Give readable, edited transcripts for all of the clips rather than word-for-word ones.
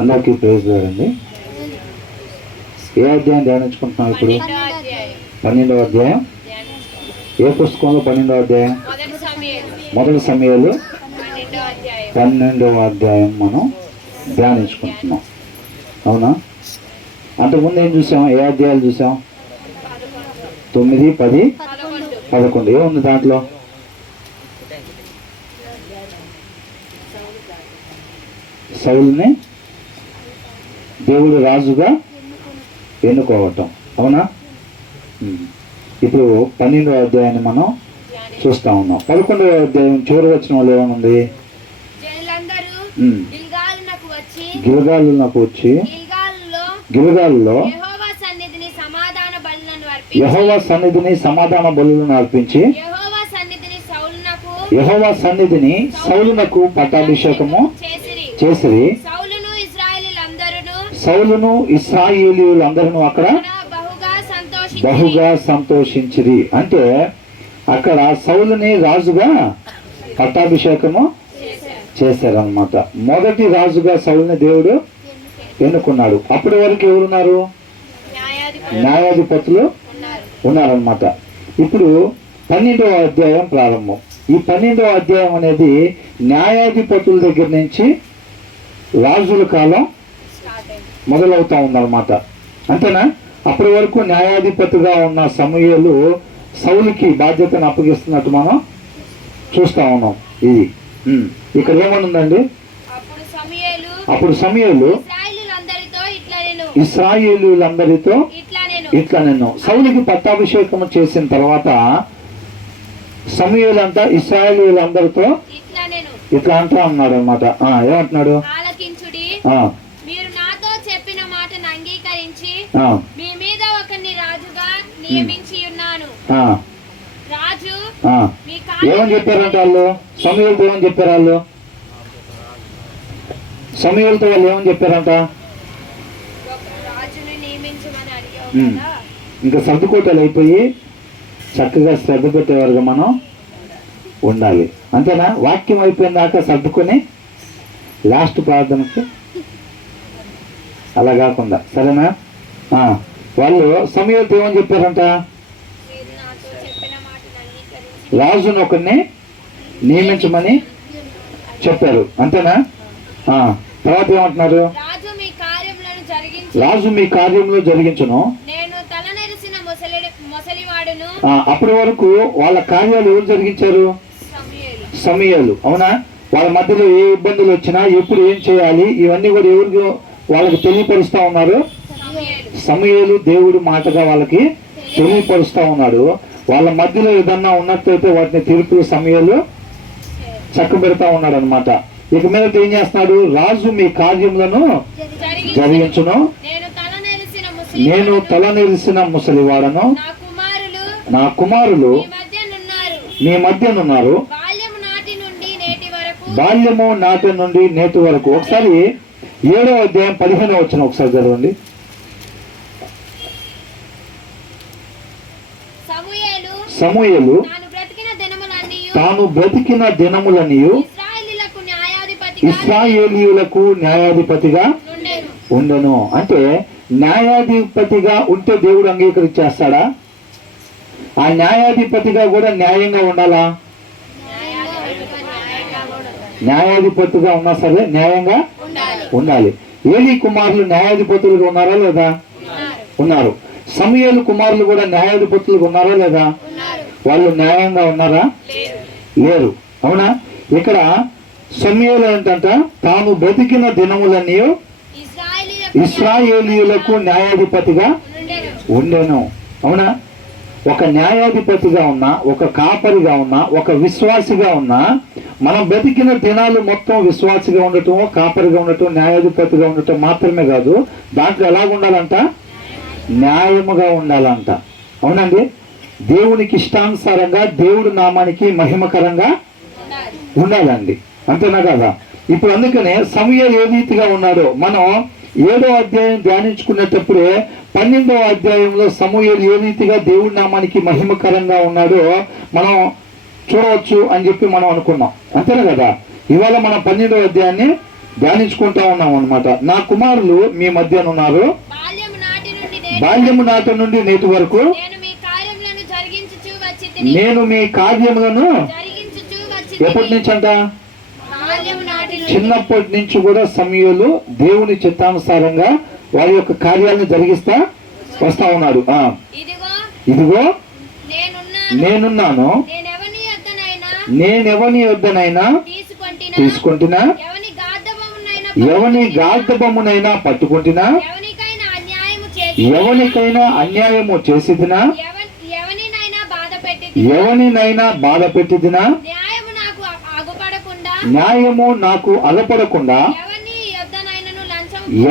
అందరికీ ప్రైజ్ లేదండి. ఏ అధ్యాయం ధ్యానించుకుంటున్నాం ఇప్పుడు? 12వ అధ్యాయం. ఏ పుస్తకంలో 12వ అధ్యాయం? మొదటి సమయాలు 12వ అధ్యాయం మనం ధ్యానించుకుంటున్నాం. అవునా? అంతకుముందు ఏం చూసాం? ఏ అధ్యాయాలు చూసాం? 9, 10, 11. ఏముంది దాంట్లో? సౌలుని దేవుడు రాజుగా ఎన్నుకోవటం. అవునా? ఇప్పుడు 12వ అధ్యాయాన్ని మనం చూస్తా ఉన్నాం. 11వ అధ్యాయం చివరి వచ్చిన వాళ్ళు ఏమనుంది? గిల్గాలునకు వచ్చి గిల్గాలులో యెహోవా సన్నిధిని సమాధాన బలులను అర్పించి యెహోవా సన్నిధిని సౌలునకు పట్టాభిషేకము చేసిరి. సౌలును ఇశ్రాయేలీయులందరూ అక్కడ బహుగా సంతోషించిరి. అంటే అక్కడ సౌలుని రాజుగా పట్టాభిషేకము చేశారనమాట. మొదటి రాజుగా సౌలుని దేవుడు ఎన్నుకున్నాడు. అప్పటి వరకు ఎవరున్నారు? న్యాయాధిపతులు ఉన్నారనమాట. ఇప్పుడు 12వ అధ్యాయం ప్రారంభం. ఈ 12వ అధ్యాయం అనేది న్యాయాధిపతుల దగ్గర నుంచి రాజుల కాలం మొదలవుతా ఉందన్నమాట. అంతేనా? అప్పటి వరకు న్యాయాధిపతిగా ఉన్న సమూయేలు సౌలుకి బాధ్యతను అప్పగిస్తున్నట్టు మనం చూస్తా ఉన్నాం. ఇది ఇక్కడ ఏమనుందండి? అప్పుడు సమూయేలు ఇశ్రాయేలీయులందరితో ఇట్లా నేను సౌలుకి పట్టాభిషేకం చేసిన తర్వాత సమూయేలు అంతా ఇశ్రాయేలీయులందరితో ఇట్లా అంటా ఉన్నాడు అనమాట. ఏమంటున్నాడు? ఏమని చెప్పారంట వాళ్ళు? సమూయేలుతో ఏమని చెప్పారు వాళ్ళు? సమూయేలుతో వాళ్ళు ఏమని చెప్పారంట? ఇంకా సర్దుకోటలు అయిపోయి చక్కగా శ్రద్ధ పెట్టేవారుగా మనం ఉండాలి. అంతేనా? వాక్యం అయిపోయిన దాకా సర్దుకొని లాస్ట్ ప్రార్థనకి అలా కాకుండా. సరేనా? వాళ్ళు సమూయేలుతో ఏమని చెప్పారంట? రాజును ఒకరిని నియమించమని చెప్పారు. అంతేనా? తర్వాత ఏమంటున్నారు? రాజు మీ కార్యములు జరిగించును. అప్పటి వరకు వాళ్ళ కార్యాలు ఎవరు జరిగించారు? సమూయేలు. అవునా? వాళ్ళ మధ్యలో ఏ ఇబ్బందులు వచ్చినా ఎప్పుడు ఏం చేయాలి ఇవన్నీ కూడా ఎవరికి వాళ్ళకి తెలియపరుస్తా ఉన్నారు? సమూయేలు దేవుడి మాటగా వాళ్ళకి తెలియపరుస్తా ఉన్నాడు. వాళ్ళ మధ్యలో ఏదన్నా ఉన్నట్లయితే వాటిని తీర్పులు సమూయేలు చక్కబెడతా ఉన్నాడు అనమాట. ఇక మీద ఏం చేస్తున్నాడు? రాజు మీ కార్యములను జరిగించును. నేను తల నెరిసిన ముసలివాడను. నా కుమారులు మీ మధ్యనున్నారు. బాల్యము నాటి నుండి నేటి వరకు. ఒకసారి 7వ అధ్యాయం 15వ వచనం ఒకసారి చదవండి. సమూయేలు తాను బ్రతికిన దినములనియు ఇశ్రాయేలీయులకు న్యాయాధిపతిగా ఉండెను. అంటే న్యాయాధిపతిగా ఉంటే దేవుడు అంగీకరించేస్తాడా? ఆ న్యాయాధిపతిగా కూడా న్యాయంగా ఉండాలా? న్యాయాధిపతిగా ఉన్నా సరే న్యాయంగా ఉండాలి. ఏలీ కుమారులు న్యాయాధిపతులుగా ఉన్నారా లేదా? ఉన్నారు. సమూయేలు కుమారులు కూడా న్యాయాధిపతులుగా ఉన్నారా లేదా? వాళ్ళు న్యాయంగా ఉన్నారా? లేరు. అవునా? ఇక్కడ సమూయేలు ఏంటంట? తాను బ్రతికిన దినములన్నీ ఇశ్రాయేలీయులకు న్యాయాధిపతిగా ఉండెను. అవునా? ఒక న్యాయాధిపతిగా ఉన్నా, ఒక కాపరిగా ఉన్నా, ఒక విశ్వాసిగా ఉన్నా, మనం బ్రతికిన దినాలు మొత్తం విశ్వాసిగా ఉండటం, కాపరిగా ఉండటం, న్యాయాధిపతిగా ఉండటం మాత్రమే కాదు, దాంట్లో ఎలాగ ఉండాలంట? న్యాయముగా ఉండాలంట. అవునండి? దేవునికి ఇష్టానుసారంగా దేవుడి నామానికి మహిమకరంగా ఉండాలండి. అంతేనా కదా? ఇప్పుడు అందుకనే సమూయేలు ఏ రీతిగా ఉన్నాడో మనం 7వ అధ్యాయం ధ్యానించుకునేటప్పుడే 12వ అధ్యాయంలో సమూయేలు ఏ రీతిగా దేవుడి నామానికి మహిమకరంగా ఉన్నాడో మనం చూడవచ్చు అని చెప్పి మనం అనుకున్నాం. అంతేనా కదా? ఇవాళ మనం 12వ అధ్యాయాన్ని ధ్యానించుకుంటా ఉన్నాం అన్నమాట. నా కుమారులు మీ మధ్యన ఉన్నారు, బాల్యము నాటి నుండి నేటి వరకు నేను మీ కార్యములను ఎప్పటి నుంచి అంట, చిన్నప్పటి నుంచి కూడా సమూయేలు దేవుని చిత్తానుసారంగా వారి యొక్క కార్యాలను జరిగిస్తా వస్తా ఉన్నాడు. ఇదిగో నేనున్నాను, నేనెవని యొద్దనైనా తీసుకుంటున్నా, ఎవని గార్ధబమునైనా పట్టుకుంటున్నా, ఎవనికైనా అన్యాయము చేసిదినా, ఎవనినైనా బాధ పెట్టిదినా, న్యాయము నాకు అగపడకుండా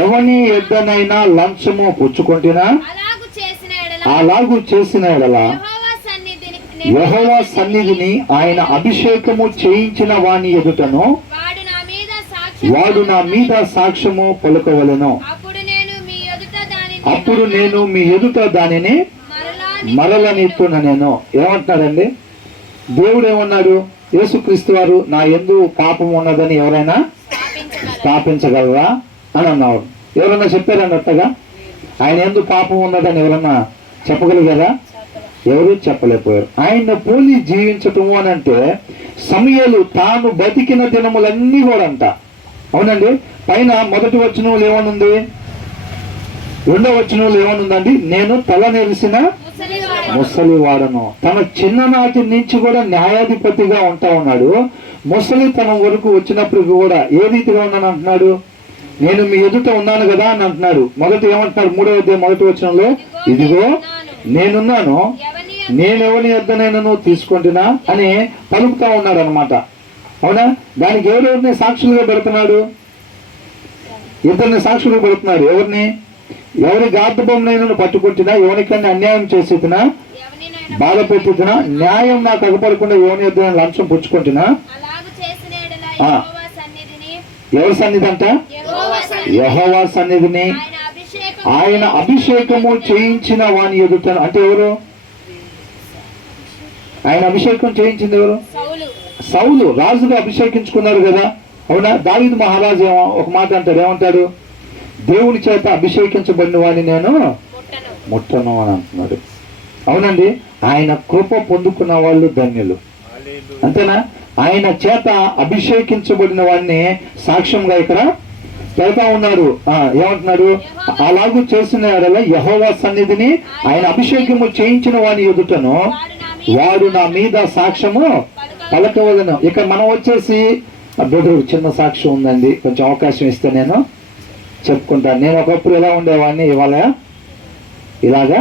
ఎవని యొద్దనైనా లంచము పుచ్చుకుంటున్నా, అలాగు చేసిన ఎడల యెహోవా సన్నిధిని ఆయన అభిషేకము చేయించిన వాని ఎదుటను వాడు నా మీద సాక్ష్యము పలుకవలెను. అప్పుడు నేను మీ ఎదుట దానిని మరలనెత్తున. నేను ఏమంటున్నాడండి దేవుడు? ఏమన్నాడు? యేసుక్రీస్తు వారు నా యందు పాపం ఉన్నదని ఎవరైనా స్థాపించగలరా అని అన్నాడు. ఎవరన్నా చెప్పారన్నట్టుగా ఆయన యందు పాపం ఉన్నదని ఎవరన్నా చెప్పగలిగారా? ఎవరు చెప్పలేకపోయారు. ఆయన పోలి జీవించటము అని అంటే సమూయేలు తాను బతికిన దినములన్నీ కూడా అంట. అవునండి. పైన మొదటి వచనంలో ఏమనుంది, రెండో వచనంలో ఏమనుందండి? నేను తల నెరిసిన ముసలివాడను. తన చిన్ననాటి నుంచి కూడా న్యాయాధిపతిగా ఉంటా ఉన్నాడు. ముసలితనం వరకు వచ్చినప్పుడు కూడా ఏ రీతిగా ఉన్నాను అంటున్నాడు? నేను మీ ఎదుట ఉన్నాను కదా అని అంటున్నాడు. మొదటి ఏమంటున్నాడు? 3వ అధ్యాయం మొదటి వచనంలో, ఇదిగో నేనున్నాను, నేనెవని యొద్దనైనా తీసుకుంటున్నా అని పలుకుతా ఉన్నాడు అనమాట. అవునా? దానికి ఎవరెవరిని సాక్షులుగా పెడుతున్నాడు? ఇద్దరిని సాక్షులుగా పెడుతున్నాడు. ఎవరిని? ఎవరి గార్ధబొమ్మనైనా పట్టుకుంటున్నా, ఎవరికైనా అన్యాయం చేసేదినా, బాధ పెట్టినా, న్యాయం నాకు అగపడకుండా ఎవరి యొద్ద లంచం పుచ్చుకుంటున్నా, ఎవరి సన్నిధి అంట? యెహోవా సన్నిధిని ఆయన అభిషేకము చేయించిన వాని ఎదుట. అంటే ఎవరు ఆయన అభిషేకం చేయించింది? ఎవరు? సౌలు రాజుగా అభిషేకించుకున్నారు కదా. అవునా? దావీదు మహారాజు ఒక మాట అంటాడు. ఏమంటాడు? దేవుని చేత అభిషేకించబడిన వాడిని నేను ముట్టను అని అంటున్నాడు. అవునండి. ఆయన కృప పొందుకున్న వాళ్ళు ధన్యులు. అంతేనా? ఆయన చేత అభిషేకించబడిన వాడిని సాక్ష్యంగా ఇక్కడ పెడతా ఉన్నాడు. ఏమంటున్నాడు? అలాగూ చేసిన యెహోవా సన్నిధిని ఆయన అభిషేకము చేయించిన వాని ఎదుటను వాడు నా మీద సాక్ష్యము పలకవలను. ఇక మనం వచ్చేసి బ్రదర్ చిన్న సాక్ష్యం ఉందండి, కొంచెం అవకాశం ఇస్తే నేను చెప్పుకుంటాను. నేను ఒకప్పుడు ఎలా ఉండేవాడిని, ఇవాళ ఇలాగా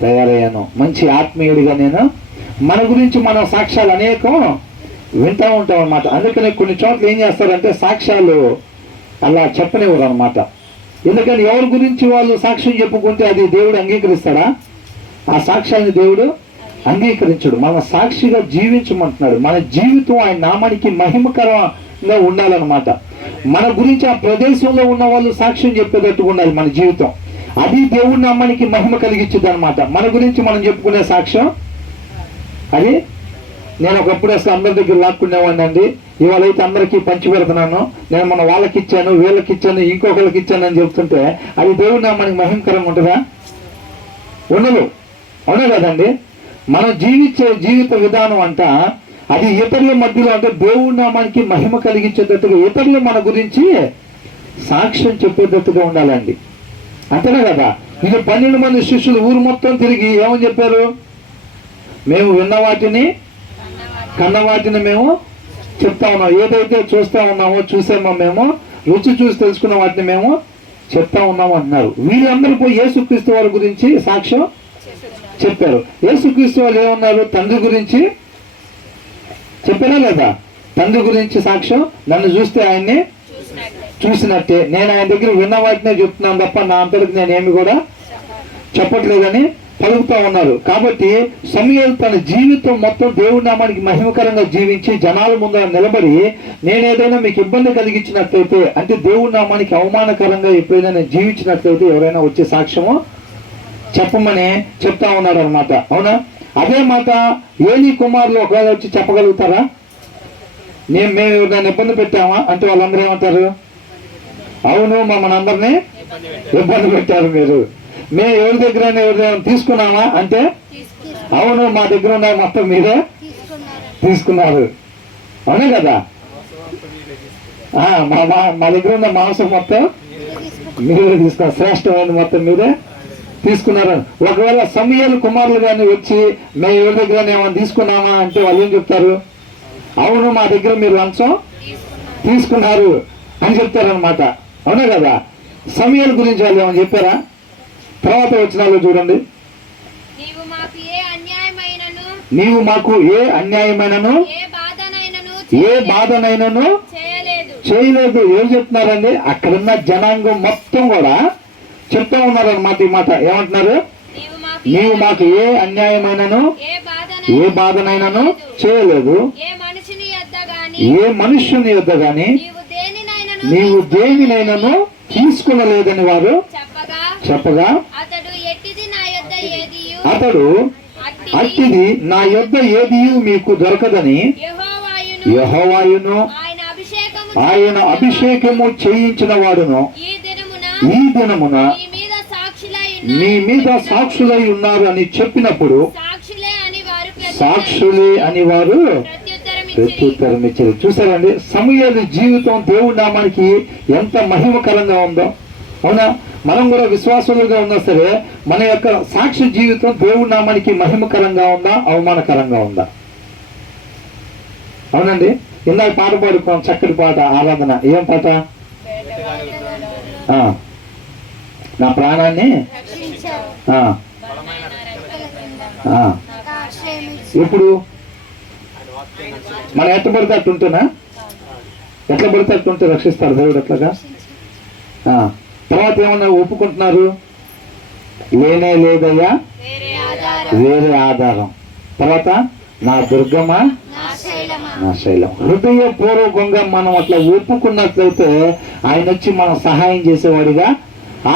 తయారయ్యాను. మంచి ఆత్మీయుడిగా నేను. మన గురించి మనం సాక్ష్యాలు అనేకం వింటూ ఉంటాం అన్నమాట. అందుకని కొన్ని చోట్ల ఏం చేస్తారంటే సాక్ష్యాలు అలా చెప్పనివ్వరు అనమాట. ఎందుకని ఎవరి గురించి వాళ్ళు సాక్ష్యం చెప్పుకుంటే అది దేవుడు అంగీకరిస్తాడా? ఆ సాక్ష్యాన్ని దేవుడు అంగీకరించడు. మన సాక్షిగా జీవించమంటున్నాడు. మన జీవితం ఆయన నామానికి మహిమకరంగా ఉండాలన్నమాట. మన గురించి ఆ ప్రదేశంలో ఉన్న వాళ్ళు సాక్ష్యం చెప్పేటట్టుగా ఉండాలి మన జీవితం. అది దేవుడి నామానికి మహిమ కలిగించింది అనమాట. మన గురించి మనం చెప్పుకునే సాక్ష్యం అది. నేను ఒకప్పుడు అసలు అందరి దగ్గర లాక్కునేవాడిని అండి. ఇవాళ అయితే అందరికీ పంచి పెడుతున్నాను. నేను మన వాళ్ళకి ఇచ్చాను, వీళ్ళకి ఇచ్చాను, ఇంకొకరికి ఇచ్చాను అని చెప్తుంటే అది దేవుడి నామానికి మహిమకరంగా ఉంటుందా? ఉండదు. అవునా కదండి? మనం జీవించే జీవిత విధానం అంట అది ఇతరుల మధ్యలో అంటే దేవుడి నామానికి మహిమ కలిగించేటట్టుగా ఇతరులు మన గురించి సాక్ష్యం చెప్పేటట్టుగా ఉండాలండి. అంతేనా కదా? ఇది 12 మంది శిష్యులు ఊరు మొత్తం తిరిగి ఏమని చెప్పారు? మేము విన్న వాటిని కన్న వాటిని మేము చెప్తా ఉన్నాం. ఏదైతే చూస్తా ఉన్నామో చూసామో మేము రుచి చూసి తెలుసుకున్న వాటిని మేము చెప్తా ఉన్నాము అంటున్నారు. వీళ్ళందరూ పోయి యేసుక్రీస్తు వారి గురించి సాక్ష్యం చెప్పారు. యేసుక్రీస్తు వాళ్ళు ఏమన్నారు? తండ్రి గురించి చెప్పారా లేదా? తండ్రి గురించి సాక్ష్యం, నన్ను చూస్తే ఆయన్ని చూసినట్టే. నేను ఆయన దగ్గర విన్న వాటినే చెప్తున్నాను తప్ప నా అంతటికి నేనేమి కూడా చెప్పట్లేదని పలుకుతా ఉన్నారు. కాబట్టి సమూయేలు తన జీవితం మొత్తం దేవుడి నామానికి మహిమకరంగా జీవించి జనాల ముందు నిలబడి నేను ఏదైనా మీకు ఇబ్బంది కలిగించినట్లయితే అంటే దేవుడి నామానికి అవమానకరంగా ఎప్పుడైనా నేను జీవించినట్లయితే ఎవరైనా వచ్చే సాక్ష్యము చెప్పమని చెప్తా ఉన్నాడు అనమాట. అవునా? అదే మాట ఏలీ కుమారులు ఒకవేళ వచ్చి చెప్పగలుగుతారా? మేము ఎవరినైనా ఇబ్బంది పెట్టామా అంటే వాళ్ళందరూ ఏమంటారు? అవును, మమ్మల్ని అందరినీ ఇబ్బంది పెట్టారు మీరు. మేము ఎవరి దగ్గర ఎవరైనా తీసుకున్నామా అంటే అవును, మా దగ్గర ఉన్న మొత్తం మీరే తీసుకున్నారు. అవునే కదా? మా దగ్గర ఉన్న మాంసం మొత్తం మీరే తీసుకున్నారు, శ్రేష్టమైన మొత్తం మీరే తీసుకున్నారు. ఒకవేళ సమూయేలు కుమారులు కానీ వచ్చి మేము ఎవరి దగ్గర ఏమైనా తీసుకున్నామా అంటే వాళ్ళు ఏం చెప్తారు? అవును, మా దగ్గర మీరు లంచం తీసుకున్నారు అని చెప్తారనమాట. అవునా కదా? సమూయేలు గురించి వాళ్ళు ఏమైనా చెప్పారా? తర్వాత వచనాల్లో చూడండి. నీవు మాకు ఏ అన్యాయమైనను ఏ బాధనైనను చేయలేదు. ఏం చెప్తున్నారండి? అక్కడున్న జనాంగం మొత్తం కూడా చెప్తా ఉన్నారన్నమాట. ఈ మాట ఏమంటున్నారు? నీవు మాకు ఏ అన్యాయమైనను ఏ బాధనైనను చేయలేదు, ఏ మనుష్యుని యొద్ద గాని నీవు దేనినైనను తీసుకునలేదని వారు చెప్పగా అతడు అట్టిది నా యొద్ద ఏదియు మీకు దొరకదని యెహోవాయును ఆయన అభిషేకము చేయించిన వాడును ఈ దినమున మీ మీద సాక్షులై ఉన్నారు అని చెప్పినప్పుడు సాక్షులే అని వారు ప్రత్యుత్తరం ఇచ్చారు. చూసారండి, సమూయేలు జీవితం దేవుడి నామానికి ఎంత మహిమకరంగా ఉందో. అవునా? మనం కూడా విశ్వాసులుగా ఉన్నా సరే మన యొక్క సాక్షి జీవితం దేవుడి నామానికి మహిమకరంగా ఉందా, అవమానకరంగా ఉందా? అవునండి. ఇందాక పాట పాడుకోం, చక్కటి పాట, ఆరాధన. ఏం పాట? నా ప్రాణాన్ని ఇప్పుడు మనం ఎట్లా పడితే అట్టుంటేనా? ఎట్లా పడితే అట్టుంటే రక్షిస్తారు దేవుడు అట్లాగా. తర్వాత ఏమన్నా ఒప్పుకుంటున్నారు? లేనే లేదయ్యా వేరే ఆధారం. తర్వాత నా దుర్గమ నా శైలం. హృదయపూర్వకంగా మనం అట్లా ఒప్పుకున్నట్లయితే ఆయన వచ్చి మనం సహాయం చేసేవాడిగా,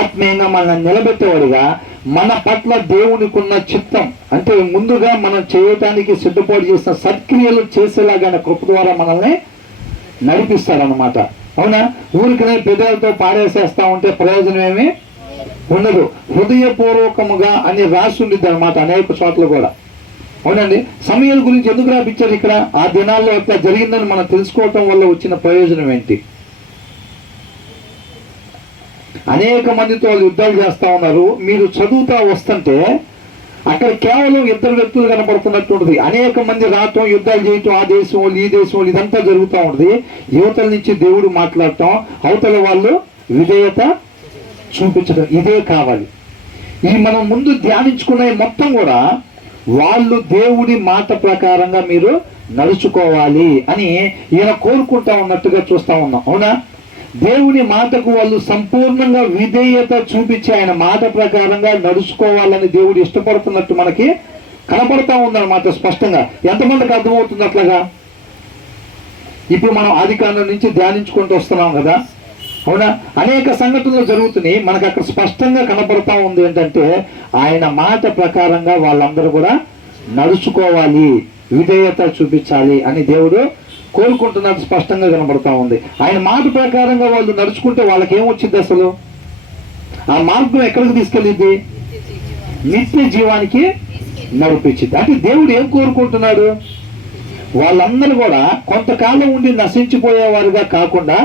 ఆత్మీయంగా మనల్ని నిలబెట్టేవాడిగా, మన పట్ల దేవునికి ఉన్న చిత్తం అంటే ముందుగా మనం చేయటానికి సిద్ధపాటు చేసిన సత్క్రియలు చేసేలాగా కృప ద్వారా మనల్ని నడిపిస్తాడనమాట. అవునా? ఊరికనే పెద్దలతో పాడేసేస్తా ఉంటే ప్రయోజనం ఏమి ఉండదు. హృదయపూర్వకముగా అని రాసి ఉండిద్ది అనమాట అనేక చోట్ల కూడా. అవునండి. సమయాల గురించి ఎందుకు రాపించారు ఇక్కడ? ఆ దినాల్లో అట్లా జరిగిందని మనం తెలుసుకోవటం వల్ల వచ్చిన ప్రయోజనం ఏంటి? అనేక మందితో వాళ్ళు యుద్ధాలు చేస్తా ఉన్నారు. మీరు చదువుతా వస్తుంటే అక్కడ కేవలం ఇద్దరు వ్యక్తులు కనపడుతున్నట్టు ఉంటుంది. అనేక మంది రావటం, యుద్ధాలు చేయటం, ఆ దేశం వాళ్ళు ఈ దేశం వాళ్ళు, ఇదంతా జరుగుతూ ఉంటుంది. యువతల నుంచి దేవుడు మాట్లాడటం, అవతల వాళ్ళు విధేయత చూపించడం, ఇదే కావాలి. ఇది మనం ముందు ధ్యానించుకునే మొత్తం కూడా వాళ్ళు దేవుడి మాట ప్రకారంగా మీరు నడుచుకోవాలి అని ఈయన కోరుకుంటా ఉన్నట్టుగా చూస్తా ఉన్నాం. అవునా? దేవుని మాటకు వాళ్ళు సంపూర్ణంగా విధేయత చూపించి ఆయన మాట ప్రకారంగా నడుచుకోవాలని దేవుడు ఇష్టపడుతున్నట్టు మనకి కనపడతా ఉందన్నమాట స్పష్టంగా. ఎంతమందికి అర్థమవుతుంది అట్లాగా? ఇప్పుడు మనం ఆదికాండం నుంచి ధ్యానించుకుంటూ వస్తున్నాం కదా. అవునా? అనేక సంఘటనలు జరుగుతున్నాయి. మనకు అక్కడ స్పష్టంగా కనపడతా ఉంది ఏంటంటే ఆయన మాట ప్రకారంగా వాళ్ళందరూ కూడా నడుచుకోవాలి, విధేయత చూపించాలి అని దేవుడు కోరుకుంటున్నట్టు స్పష్టంగా కనబడతా ఉంది. ఆయన మాట ప్రకారంగా వాళ్ళు నడుచుకుంటే వాళ్ళకి ఏమొచ్చింది? అసలు ఆ మార్గం ఎక్కడికి తీసుకెళ్ళింది? నిత్య జీవానికి నడిపించింది. అంటే దేవుడు ఏం కోరుకుంటున్నాడు? వాళ్ళందరూ కూడా కొంతకాలం ఉండి నశించిపోయేవారుగా కాకుండా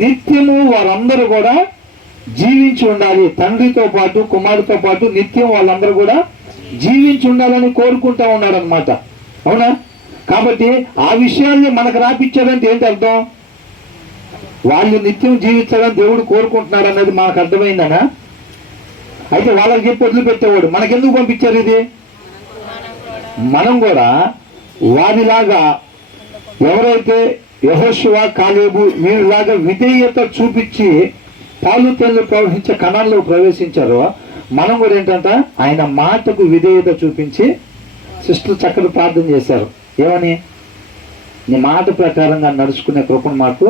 నిత్యము వారందరూ కూడా జీవించి ఉండాలి. తండ్రితో పాటు కుమారుడితో పాటు నిత్యం వాళ్ళందరూ కూడా జీవించి ఉండాలని కోరుకుంటా ఉన్నాడు అనమాట. అవునా? కాబట్టి ఆ విషయాల్ని మనకు రాపించాడంటే ఏంటి అర్థం? వాళ్ళు నిత్యం జీవించాలని దేవుడు కోరుకుంటున్నాడు అన్నది మనకు అర్థమైందనా? అయితే వాళ్ళకి చెప్పి వదిలిపెట్టేవాడు. మనకెందుకు పంపించారు ఇది? మనం కూడా వారిలాగా ఎవరైతే యెహోషువ, కాలేబు వీరిలాగా విధేయత చూపించి పాలు తేళ్లు ప్రవహించే కణాల్లో ప్రవేశించారో మనం కూడా ఏంటంటే ఆయన మాటకు విధేయత చూపించి సిస్టర్ చక్కగా ప్రార్థన చేశారు. ఏమని? నీ మాట ప్రకారంగా నడుచుకునే కృపను మాకు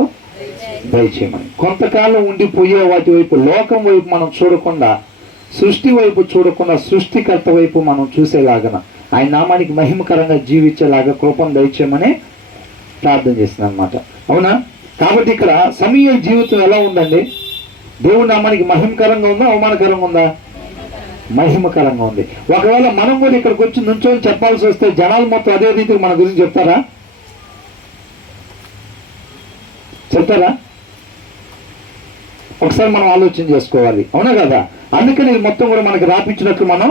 దయచేయమని. కొంతకాలం ఉండిపోయే వాటి వైపు, లోకం వైపు మనం చూడకుండా, సృష్టి వైపు చూడకుండా సృష్టికర్త వైపు మనం చూసేలాగా, ఆయన నామానికి మహిమకరంగా జీవించేలాగా కృపను దయచేయమని ప్రార్థన చేసింది అనమాట. అవునా? కాబట్టి ఇక్కడ సమూయేలు జీవితం ఎలా ఉందండి? దేవుడి నామానికి మహిమకరంగా ఉందా, అవమానకరంగా ఉందా? మహిమకరంగా ఉంది. ఒకవేళ మనం కూడా ఇక్కడికి వచ్చి నుంచొని చెప్పాల్సి వస్తే జనాలు మొత్తం అదే రీతికి మన గురించి చెప్తారా? ఒకసారి మనం ఆలోచన చేసుకోవాలి. అవునా కదా? అందుకని ఇది మొత్తం కూడా మనకి రాపించినట్లు మనం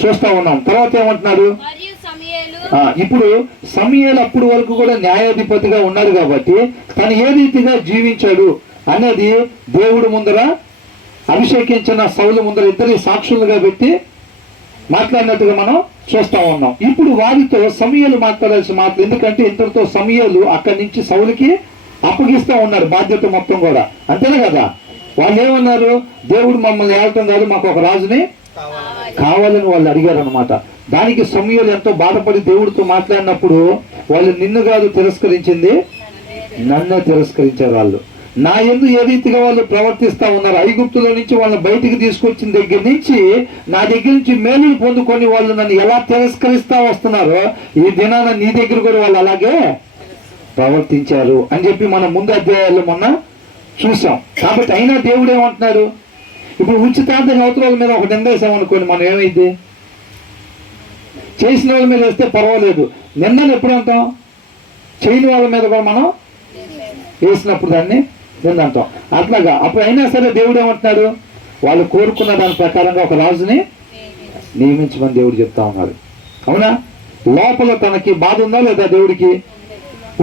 చూస్తా ఉన్నాం. తర్వాత ఏమంటున్నాడు? మరియు సమూయేలు ఇప్పుడు సమూయేలు అప్పుడు వరకు కూడా న్యాయాధిపతిగా ఉన్నాడు కాబట్టి తను ఏ రీతిగా జీవించాడు అనేది దేవుడు ముందర అభిషేకించిన సౌలు ముందర ఇద్దరి సాక్షులుగా పెట్టి మాట్లాడినట్టుగా మనం చూస్తా ఉన్నాం. ఇప్పుడు వారితో సమూయేలు మాట్లాడాల్సిన మాటలు, ఎందుకంటే ఇంతటితో సమూయేలు అక్కడి నుంచి సౌలుకి అప్పగిస్తా ఉన్నారు బాధ్యత మొత్తం కూడా. అంతేనా కదా? వాళ్ళు ఏమన్నారు? దేవుడు మమ్మల్ని ఏడటం కాదు, మాకు ఒక రాజుని కావాలని వాళ్ళు అడిగారు అనమాట. దానికి సమూయేలు ఎంతో బాధపడి దేవుడితో మాట్లాడినప్పుడు వాళ్ళు నిన్ను కాదు తిరస్కరించింది, నన్నే తిరస్కరించారు. వాళ్ళు నా యందు ఏ రీతిగా వాళ్ళు ప్రవర్తిస్తా ఉన్నారు, ఐగుప్తులో నుంచి వాళ్ళని బయటికి తీసుకొచ్చిన దగ్గర నుంచి నా దగ్గర నుంచి మేలులు పొందుకొని వాళ్ళు నన్ను ఎలా తిరస్కరిస్తా వస్తున్నారో ఈ దినాన నీ దగ్గర కూడా వాళ్ళు అలాగే ప్రవర్తించారు అని చెప్పి మనం ముందు అధ్యాయాల్లో మొన్న చూసాం. కాబట్టి అయినా దేవుడు ఏమంటున్నాడు? ఇప్పుడు ఉచితార్థ అవతరాల మీద ఒక నిందేశాం అనుకోండి, మనం ఏమైంది? చేసిన వాళ్ళ మీద వేస్తే పర్వాలేదు, నిందలు ఎప్పుడు అంటాం? చేయని వాళ్ళ మీద కూడా మనం వేసినప్పుడు దాన్ని నిందంటాం. అట్లాగా అప్పుడు అయినా సరే దేవుడు ఏమంటున్నాడు? వాళ్ళు కోరుకున్న దాని ప్రకారంగా ఒక రాజుని నియమించమని దేవుడు చెప్తా ఉన్నాడు. అవునా? లోపల తనకి బాధ ఉందా లేదా? దేవుడికి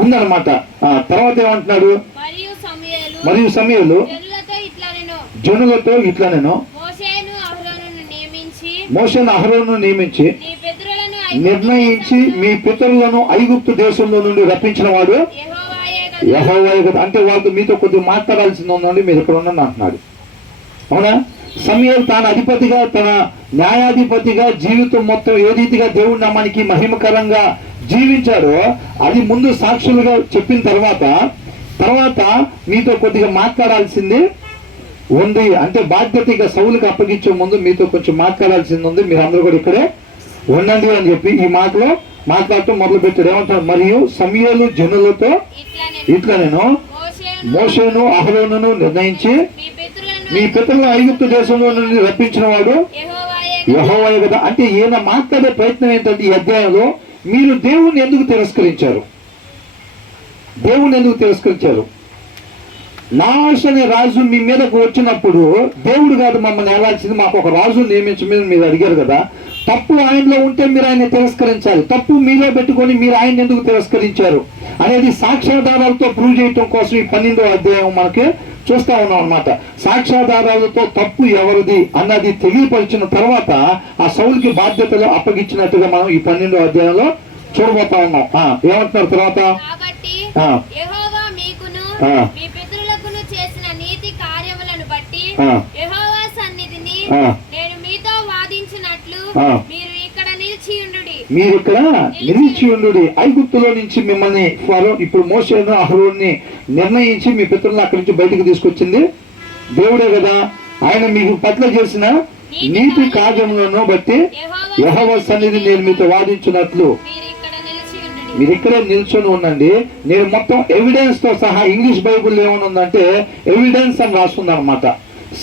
ఉందన్నమాట. తర్వాత ఏమంటున్నాడు? మరియు సమూయేలు జనులతో ఇట్లా నేను మోషేను అహరోనును నియమించి నిర్ణయించి మీ పితరులను ఐగుప్తు దేశంలో నుండి రప్పించిన వాడు యెహోవాయే కదా. అంటే వాళ్ళతో మీతో కొద్దిగా మాట్లాడాల్సింది ఉందండి, మీరు ఇక్కడ ఉన్నాను అంటున్నాడు. అవునా? సమూయేలు తాను అధిపతిగా, తన న్యాయాధిపతిగా జీవితం మొత్తం ఏ రీతిగా దేవుడి నామానికి మహిమకరంగా జీవించాడో అది ముందు సాక్షులుగా చెప్పిన తర్వాత మీతో కొద్దిగా మాట్లాడాల్సింది ఉంది. అంటే బాధ్యతగా సౌలుకి అప్పగించే ముందు మీతో కొంచెం మాట్లాడాల్సింది ఉంది, మీరు అందరూ కూడా ఇక్కడే ఉండండి అని చెప్పి ఈ మాటలో మాట్లాడుతూ మొదలు పెట్టాడు. ఏమంటాడు? మరియు సమూయేలు జనులతో ఇట్లా నేను మోషేను అహరోనును నిర్ణయించి మీ పితరులను ఐగుప్తు దేశంలో నుండి రప్పించిన వాడు యెహోవాయే కదా. అంటే ఈయన మాట్లాడే ప్రయత్నం ఏంటంటే ఈ అధ్యాయంలో మీరు దేవుణ్ణి ఎందుకు తిరస్కరించారు? దేవుణ్ణి ఎందుకు తిరస్కరించారు? నాహాషు అనే రాజు మీ మీదకు వచ్చినప్పుడు దేవుడు కాదు మమ్మల్ని ఏలాల్సింది, మాకు ఒక రాజు నియమించమని మీరు అడిగారు కదా. తప్పు ఆయనలో ఉంటే మీరు ఆయన తిరస్కరించాలి, తప్పు మీలో పెట్టుకొని మీరు ఆయన ఎందుకు తిరస్కరించారు అనేది సాక్ష్యాధారాలతో ప్రూవ్ చేయటం కోసం ఈ 12వ అధ్యాయం మనకి చూస్తా ఉన్నాం అన్నమాట. సాక్ష్యాధారాలతో తప్పు ఎవరిది అన్నది తెలియపరిచిన తర్వాత ఆ సౌలుకి బాధ్యతలు అప్పగించినట్టుగా మనం ఈ 12వ అధ్యాయంలో చూడబోతా ఉన్నాం. ఏమంటున్నారు తర్వాత? మీరు ఇక్కడ నిలిచి ఉండు. ఐగుప్తులో నుంచి మిమ్మల్ని ఫరో ఇప్పుడు మోషేను అహరోన్ని నిర్ణయించి మీ పితరులను అక్కడి నుంచి బయటకు తీసుకొచ్చింది దేవుడే కదా. ఆయన మీకు పట్ల చేసిన నీతి కార్యములను బట్టి యెహోవా సన్నిధి నేను మీతో వాదించినట్లు మీరు ఇక్కడే నిల్చొని ఉండండి. నేను మొత్తం ఎవిడెన్స్ తో సహా, ఇంగ్లీష్ బైబుల్ ఏమనుందంటే ఎవిడెన్స్ అని రాస్తుంది అనమాట.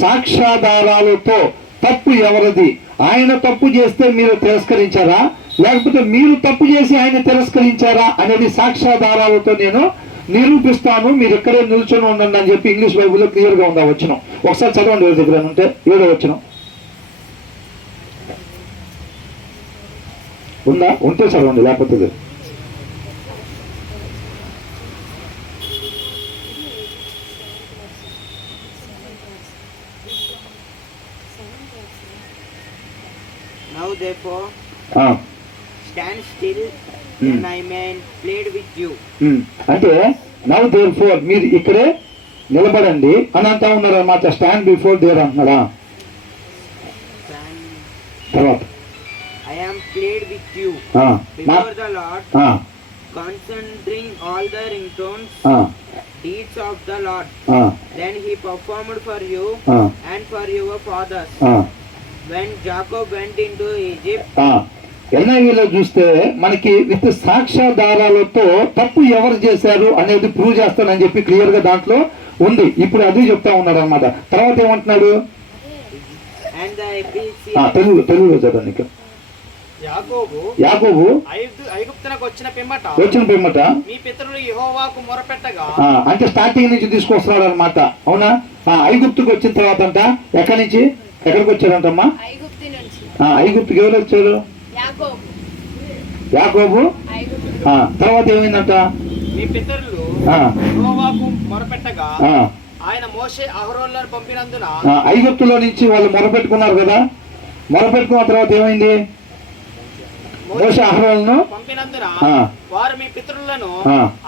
సాక్ష్యాధారాలతో తప్పు ఎవరిది, ఆయన తప్పు చేస్తే మీరు తిరస్కరించారా లేకపోతే మీరు తప్పు చేసి ఆయన తిరస్కరించారా అనేది సాక్ష్యాధారాలతో నేను నిరూపిస్తాను, మీరు ఇక్కడే నిల్చొని ఉండండి అని చెప్పి ఇంగ్లీష్ బైబుల్లో క్లియర్ గా ఉందా వచనం. ఒకసారి చదవండి ఎవరి దగ్గర ఉంటే. 7వ వచనం ఉందా? ఉంటే చదవండి, లేకపోతే లేదు. Now therefore stand still and I may plead with you. అంటే now therefore మీరు ఇక్కడే నిలబడండి అని అంటా ఉన్నారు అన్నమాట. స్టాండ్ బిఫోర్ దేర్ అంటున్నాడా? తర్వాత I am plead with you before the Lord, considering all the ringtones deeds of the Lord. Then he performed for you and for your fathers when Jacob went into Egypt ఎన్ఐవిలో చూస్తే మనకి with సాక్ష్యాధారాలతో తప్పు ఎవరు చేశారు అనేది prove చేస్తానని చెప్పి clear గా దాంట్లో ఉంది. ఇప్పుడు అది చెప్తా ఉన్నాడు అనమాట. తర్వాత ఏమంటున్నాడు? And the epistle తెలుగులో చదవండి. యాకోబు ఐగుప్తునకు వచ్చిన పిమ్మట మీ పితరులు యెహోవాకు మొరపెట్టగా, అంటే స్టార్టింగ్ నుంచి తీసుకొస్తున్నాడు అనమాట. అవునా? ఐగుప్తుకు వచ్చిన తర్వాత అంట ఎక్కడి నుంచి ఎక్కడికి వచ్చాడంటమ్మా? ఐగుప్తు నుంచి. ఐగుప్తుకి ఎవరు వచ్చారు? యాకోబు. తర్వాత ఏమైందంట? మీ పితరులు యెహోవాకు మొరపెట్టగా ఆయన మోషే అహరోనులను పంపినందున, ఐగుప్తులో నుంచి వాళ్ళు మొరపెట్టుకున్నారు కదా. మొరపెట్టుకున్న తర్వాత ఏమైంది? మోషే అహరోనులను పంపినందున వారు మీ పితరులను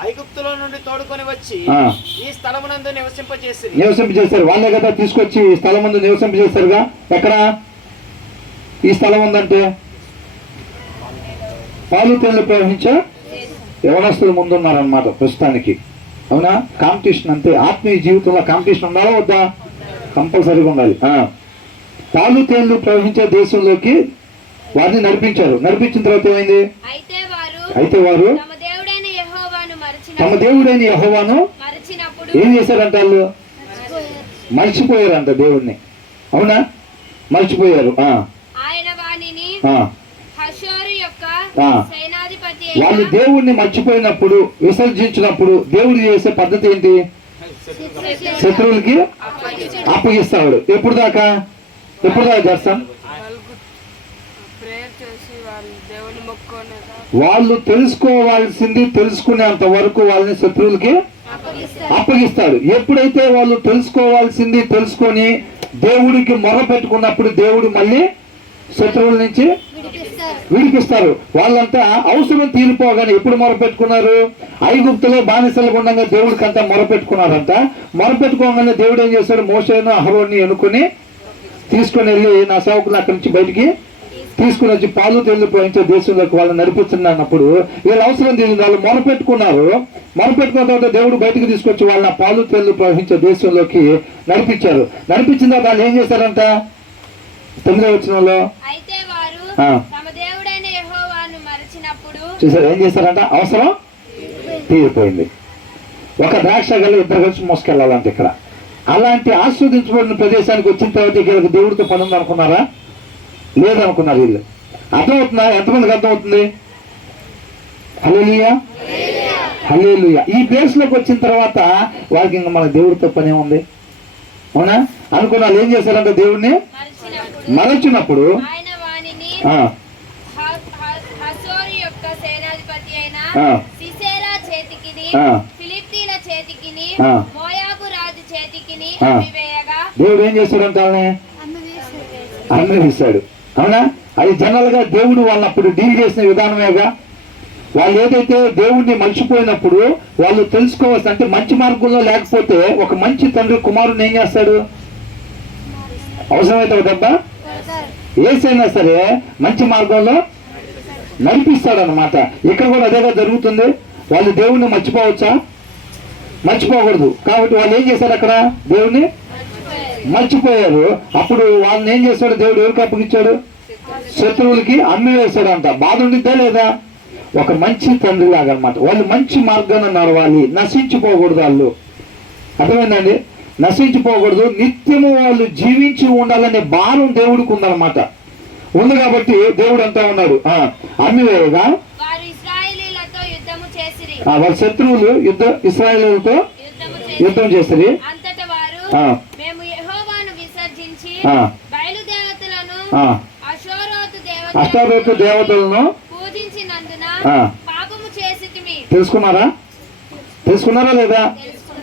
ఐగుప్తులో నుండి తోడుకొని వచ్చి ఈ స్థలమునందు నివసింపజేశారు. వాళ్ళే కదా తీసుకొచ్చి ఈ స్థలం ముందు నివసింపజేశారుగా. ఎక్కడ ఈ స్థలం ఉందంటే పాలు తేళ్లు ప్రవహించే యవనస్తులు ముందున్నారనమాట ప్రస్తుతానికి. అవునా? కాంపిటీషన్ అంతే. ఆత్మీయ జీవితంలో కాంపిటీషన్ ఉండాలా వద్దా? కంపల్సరీగా ఉండాలి. పాలు తేళ్లు ప్రవహించే దేశంలోకి వారిని నడిపించారు. నడిపించిన తర్వాత ఏమైంది? అయితే వారు తమ దేవుడైన యెహోవాను ఏం చేశారంట? వాళ్ళు మర్చిపోయారంట దేవుడిని. అవునా? మర్చిపోయారు. వాళ్ళు దేవుడిని మర్చిపోయినప్పుడు, విసర్జించినప్పుడు దేవుడు చేసే పద్ధతి ఏంటి? శత్రువులకి అప్పగిస్తాడు. ఎప్పుడు దాకా చేస్తాం? వాళ్ళు తెలుసుకోవాల్సింది తెలుసుకునేంత వరకు వాళ్ళని శత్రువులకి అప్పగిస్తాడు. ఎప్పుడైతే వాళ్ళు తెలుసుకోవాల్సింది తెలుసుకొని దేవుడికి మొర పెట్టుకున్నప్పుడు దేవుడు మళ్ళీ శత్రువుల నుంచి విడిపిస్తారు. వాళ్ళంతా అవసరం తీరిపోగానే ఎప్పుడు మొర పెట్టుకున్నారు? ఐగుప్తులో బానిసలుగా ఉండగా దేవుడికి అంతా మొర పెట్టుకున్నారంట. మొర పెట్టుకోగానే దేవుడు ఏం చేశాడు? మోషేను అహరోన్ని ఎన్నుకొని తీసుకొని వెళ్ళి నా సేవకులు అక్కడి నుంచి బయటికి తీసుకుని వచ్చి పాలు తేళ్లు ప్రవహించే దేశంలోకి వాళ్ళని నడిపిస్తున్నప్పుడు వీళ్ళ అవసరం తీరింది. వాళ్ళు మొరపెట్టుకున్నారు. మొరపెట్టుకున్న తర్వాత దేవుడు బయటకు తీసుకొచ్చి వాళ్ళని పాలు తేళ్లు ప్రవహించే దేశంలోకి నడిపించారు. నడిపించిన తర్వాత వాళ్ళు ఏం చేశారంట? 9వ వచనంలో చూసారు ఏం చేశారంట? అవసరం తీరిపోయింది. ఒక ద్రాక్ష గల ఇద్దరు కలిసి మోసుకెళ్ళాలంటే ఇక్కడ అలాంటి ఆస్వాదించబడిన ప్రదేశానికి వచ్చిన తర్వాత ఇక్కడ దేవుడితో పని ఉంది అనుకున్నారా? లేదనుకున్నారు వీళ్ళు. అర్థమవుతుందా? ఎంతమందికి అర్థమవుతుంది? హల్లెలూయా, హల్లెలూయా. ఈ ప్లేస్ లోకి వచ్చిన తర్వాత వాళ్ళకి ఇంకా మన దేవుడితో పని ఉంది. అవునా? అనుకున్న వాళ్ళు ఏం చేశారంటే దేవుడిని మరచినప్పుడు దేవుడు ఏం చేశాడంటే వాళ్ళని అనుగ్రహిస్తాడు. అవునా? అది జనరల్ గా దేవుడు వాళ్ళని అప్పుడు డీల్ చేసిన విధానమేగా. వాళ్ళు ఏదైతే దేవుడిని మర్చిపోయినప్పుడు వాళ్ళు తెలుసుకోవాల్సి, అంటే మంచి మార్గంలో లేకపోతే ఒక మంచి తండ్రి కుమారుని ఏం చేస్తాడు? అవసరమైతే ఒక దెబ్బ ఏసైనా సరే మంచి మార్గంలో నడిపిస్తాడు అనమాట. ఇక్కడ కూడా అదేగా జరుగుతుంది. వాళ్ళు దేవుడిని మర్చిపోవచ్చా? మర్చిపోకూడదు. కాబట్టి వాళ్ళు ఏం చేశారు? అక్కడ దేవుడిని మర్చిపోయారు. అప్పుడు వాళ్ళని ఏం చేశాడు? దేవుడు ఎవరికి అప్పగించాడు? శత్రువులకి అమ్మి వేశాడంట. బాధ ఉండిద్దా లేదా? ఒక మంచి తండ్రి లాగా అనమాట. వాళ్ళు మంచి మార్గాన్ని నడవాలి, నశించిపోకూడదు. వాళ్ళు అర్థమైందండి? నశించిపోకూడదు. నిత్యము వాళ్ళు జీవించి ఉండాలనే భారం దేవుడికి ఉందన్నమాట. ఉంది కాబట్టి దేవుడు అంతా ఉన్నాడు. అమ్మివేయగా వాళ్ళ శత్రువులు ఇశ్రాయేలీయులతో యుద్ధం చేస్తారు. అష్టారోతు దేవతలను తెలుసుకున్నారా లేదా?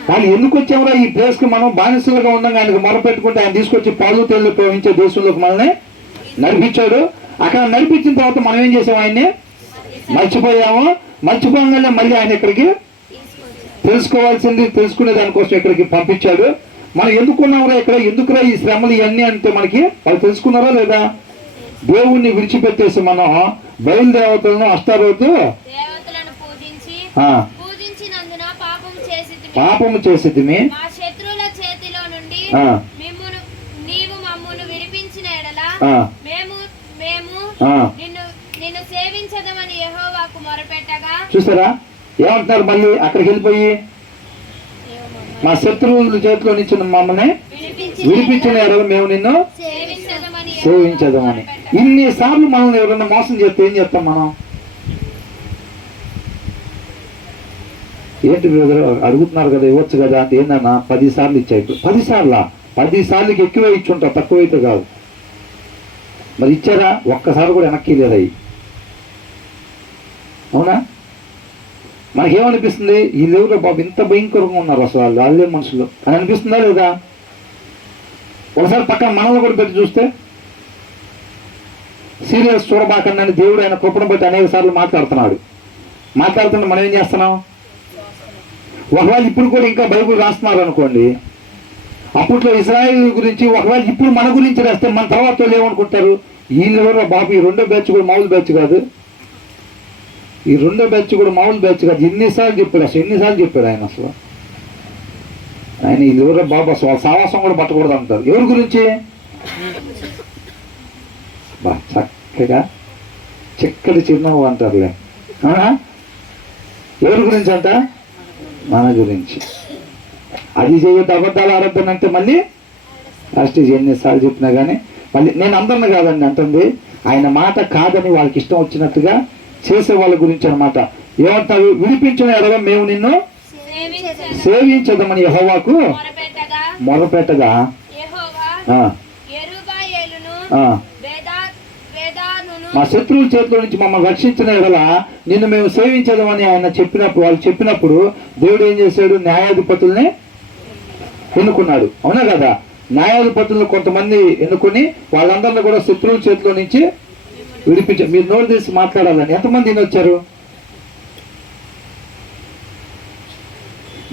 వాళ్ళు ఎందుకు వచ్చామరా ఈ ప్లేస్ కి? మనం బానిసలుగా ఉండగా ఆయనకు మొరపెట్టుకుంటే ఆయన తీసుకొచ్చి పాలు తేళ్లు ప్రవహించే దేశంలోకి మనల్ని నడిపించాడు. అక్కడ నడిపించిన తర్వాత మనం ఏం చేసాము? ఆయన్ని మర్చిపోయాము. మర్చిపోగానే మళ్ళీ ఆయన ఇక్కడికి తెలుసుకోవాల్సింది తెలుసుకునే దానికోసం ఇక్కడికి పంపించాడు. మనం ఎందుకున్నామరా ఇక్కడ? ఎందుకురా ఈ శ్రమలు ఇవన్నీ అంటే మనకి వాళ్ళు తెలుసుకున్నారా లేదా? దేవుణ్ణి విడిచిపెట్టేసి మనం బయలుదేవతలను అష్టారోతు పాపము చేసి మొరపెట్టగా చూసారా ఏమంటున్నారు మళ్ళీ అక్కడికి వెళ్ళిపోయి మా శత్రువుల చేతిలో నుంచి మమ్మల్ని విడిపించిన ఎడల మేము నిన్ను సేవించదమని సేవించదమని. ఇన్నిసార్లు మనల్ని ఎవరన్నా మోసం చేస్తే ఏం చేస్తాం మనం? ఏంటి బ్రదర్ అడుగుతున్నారు కదా ఇవ్వచ్చు కదా అంటే ఏందన్నా 10 సార్లు ఇచ్చాయి. 10 సార్లా? 10 సార్లకి ఎక్కువ ఇచ్చుంటా, తక్కువైతే కాదు. మరి ఇచ్చారా? ఒక్కసారి కూడా వెనక్కి లేదు అవి. అవునా? మనకేమనిపిస్తుంది? వీళ్ళెవరో బాబు ఇంత భయంకరంగా ఉన్నారు అసలు వాళ్ళే మనుషులు అని అనిపిస్తుందా లేదా? ఒకసారి పక్కన మనల్ని కూడా పెట్టి చూస్తే సీరియస్ చూడబాకండి దేవుడు ఆయన కృపను బట్టి అనేక సార్లు మాట్లాడుతున్నాడు. మాట్లాడుతుంటే మనం ఏం చేస్తున్నాం? ఒకవేళ ఇప్పుడు కూడా ఇంకా బైబుల్ రాస్తున్నారు అనుకోండి, అప్పట్లో ఇజ్రాయిల్ గురించి ఒకవేళ ఇప్పుడు మన గురించి రాస్తే మన తర్వాత వాళ్ళు ఏమనుకుంటారు? వీళ్ళెవరో బాబు ఈ రెండో బ్యాచ్ కూడా మామూలు బ్యాచ్ కాదు, ఈ రెండో బ్యాచ్ కూడా మామూలు బ్యాచ్ కాదు. ఎన్నిసార్లు చెప్పాడు అసలు, ఎన్నిసార్లు చెప్పాడు ఆయన అసలు. ఆయన వీళ్ళెవరో బాబు అసలు సావాసం కూడా పట్టకూడదు అంటారు. ఎవరి గురించి? బా చక్కగా చిక్కటి చిరునవ్వు అంటారులే. ఎవరి గురించి అంట? మన గురించి. అది చేయొద్దు, అబద్ధాలు ఆడొద్దని అంటే మళ్ళీ లాస్ట్ ఎన్నిసార్లు చెప్పినా కానీ మళ్ళీ నేను అందరిని కాదండి అంటుంది, ఆయన మాట కాదని వాళ్ళకి ఇష్టం వచ్చినట్టుగా చేసే వాళ్ళ గురించి అనమాట. ఏమంటారు? విడిపించిన ఎడల మేము నిన్ను సేవించదమని యెహోవాకు మొరపెట్టగా మా శత్రువుల చేతిలో నుంచి మమ్మల్ని రక్షించిన ఎడల నిన్ను మేము సేవించదమని ఆయన చెప్పినప్పుడు, వాళ్ళు చెప్పినప్పుడు దేవుడు ఏం చేశాడు? న్యాయాధిపతుల్ని ఎన్నుకున్నాడు. అవునా కదా? న్యాయాధిపతులను కొంతమంది ఎన్నుకొని వాళ్ళందరినీ కూడా శత్రువుల చేతిలో నుంచి విడిపించారు. మీరు నోరు తీసి మాట్లాడాలని ఎంతమంది వచ్చారు?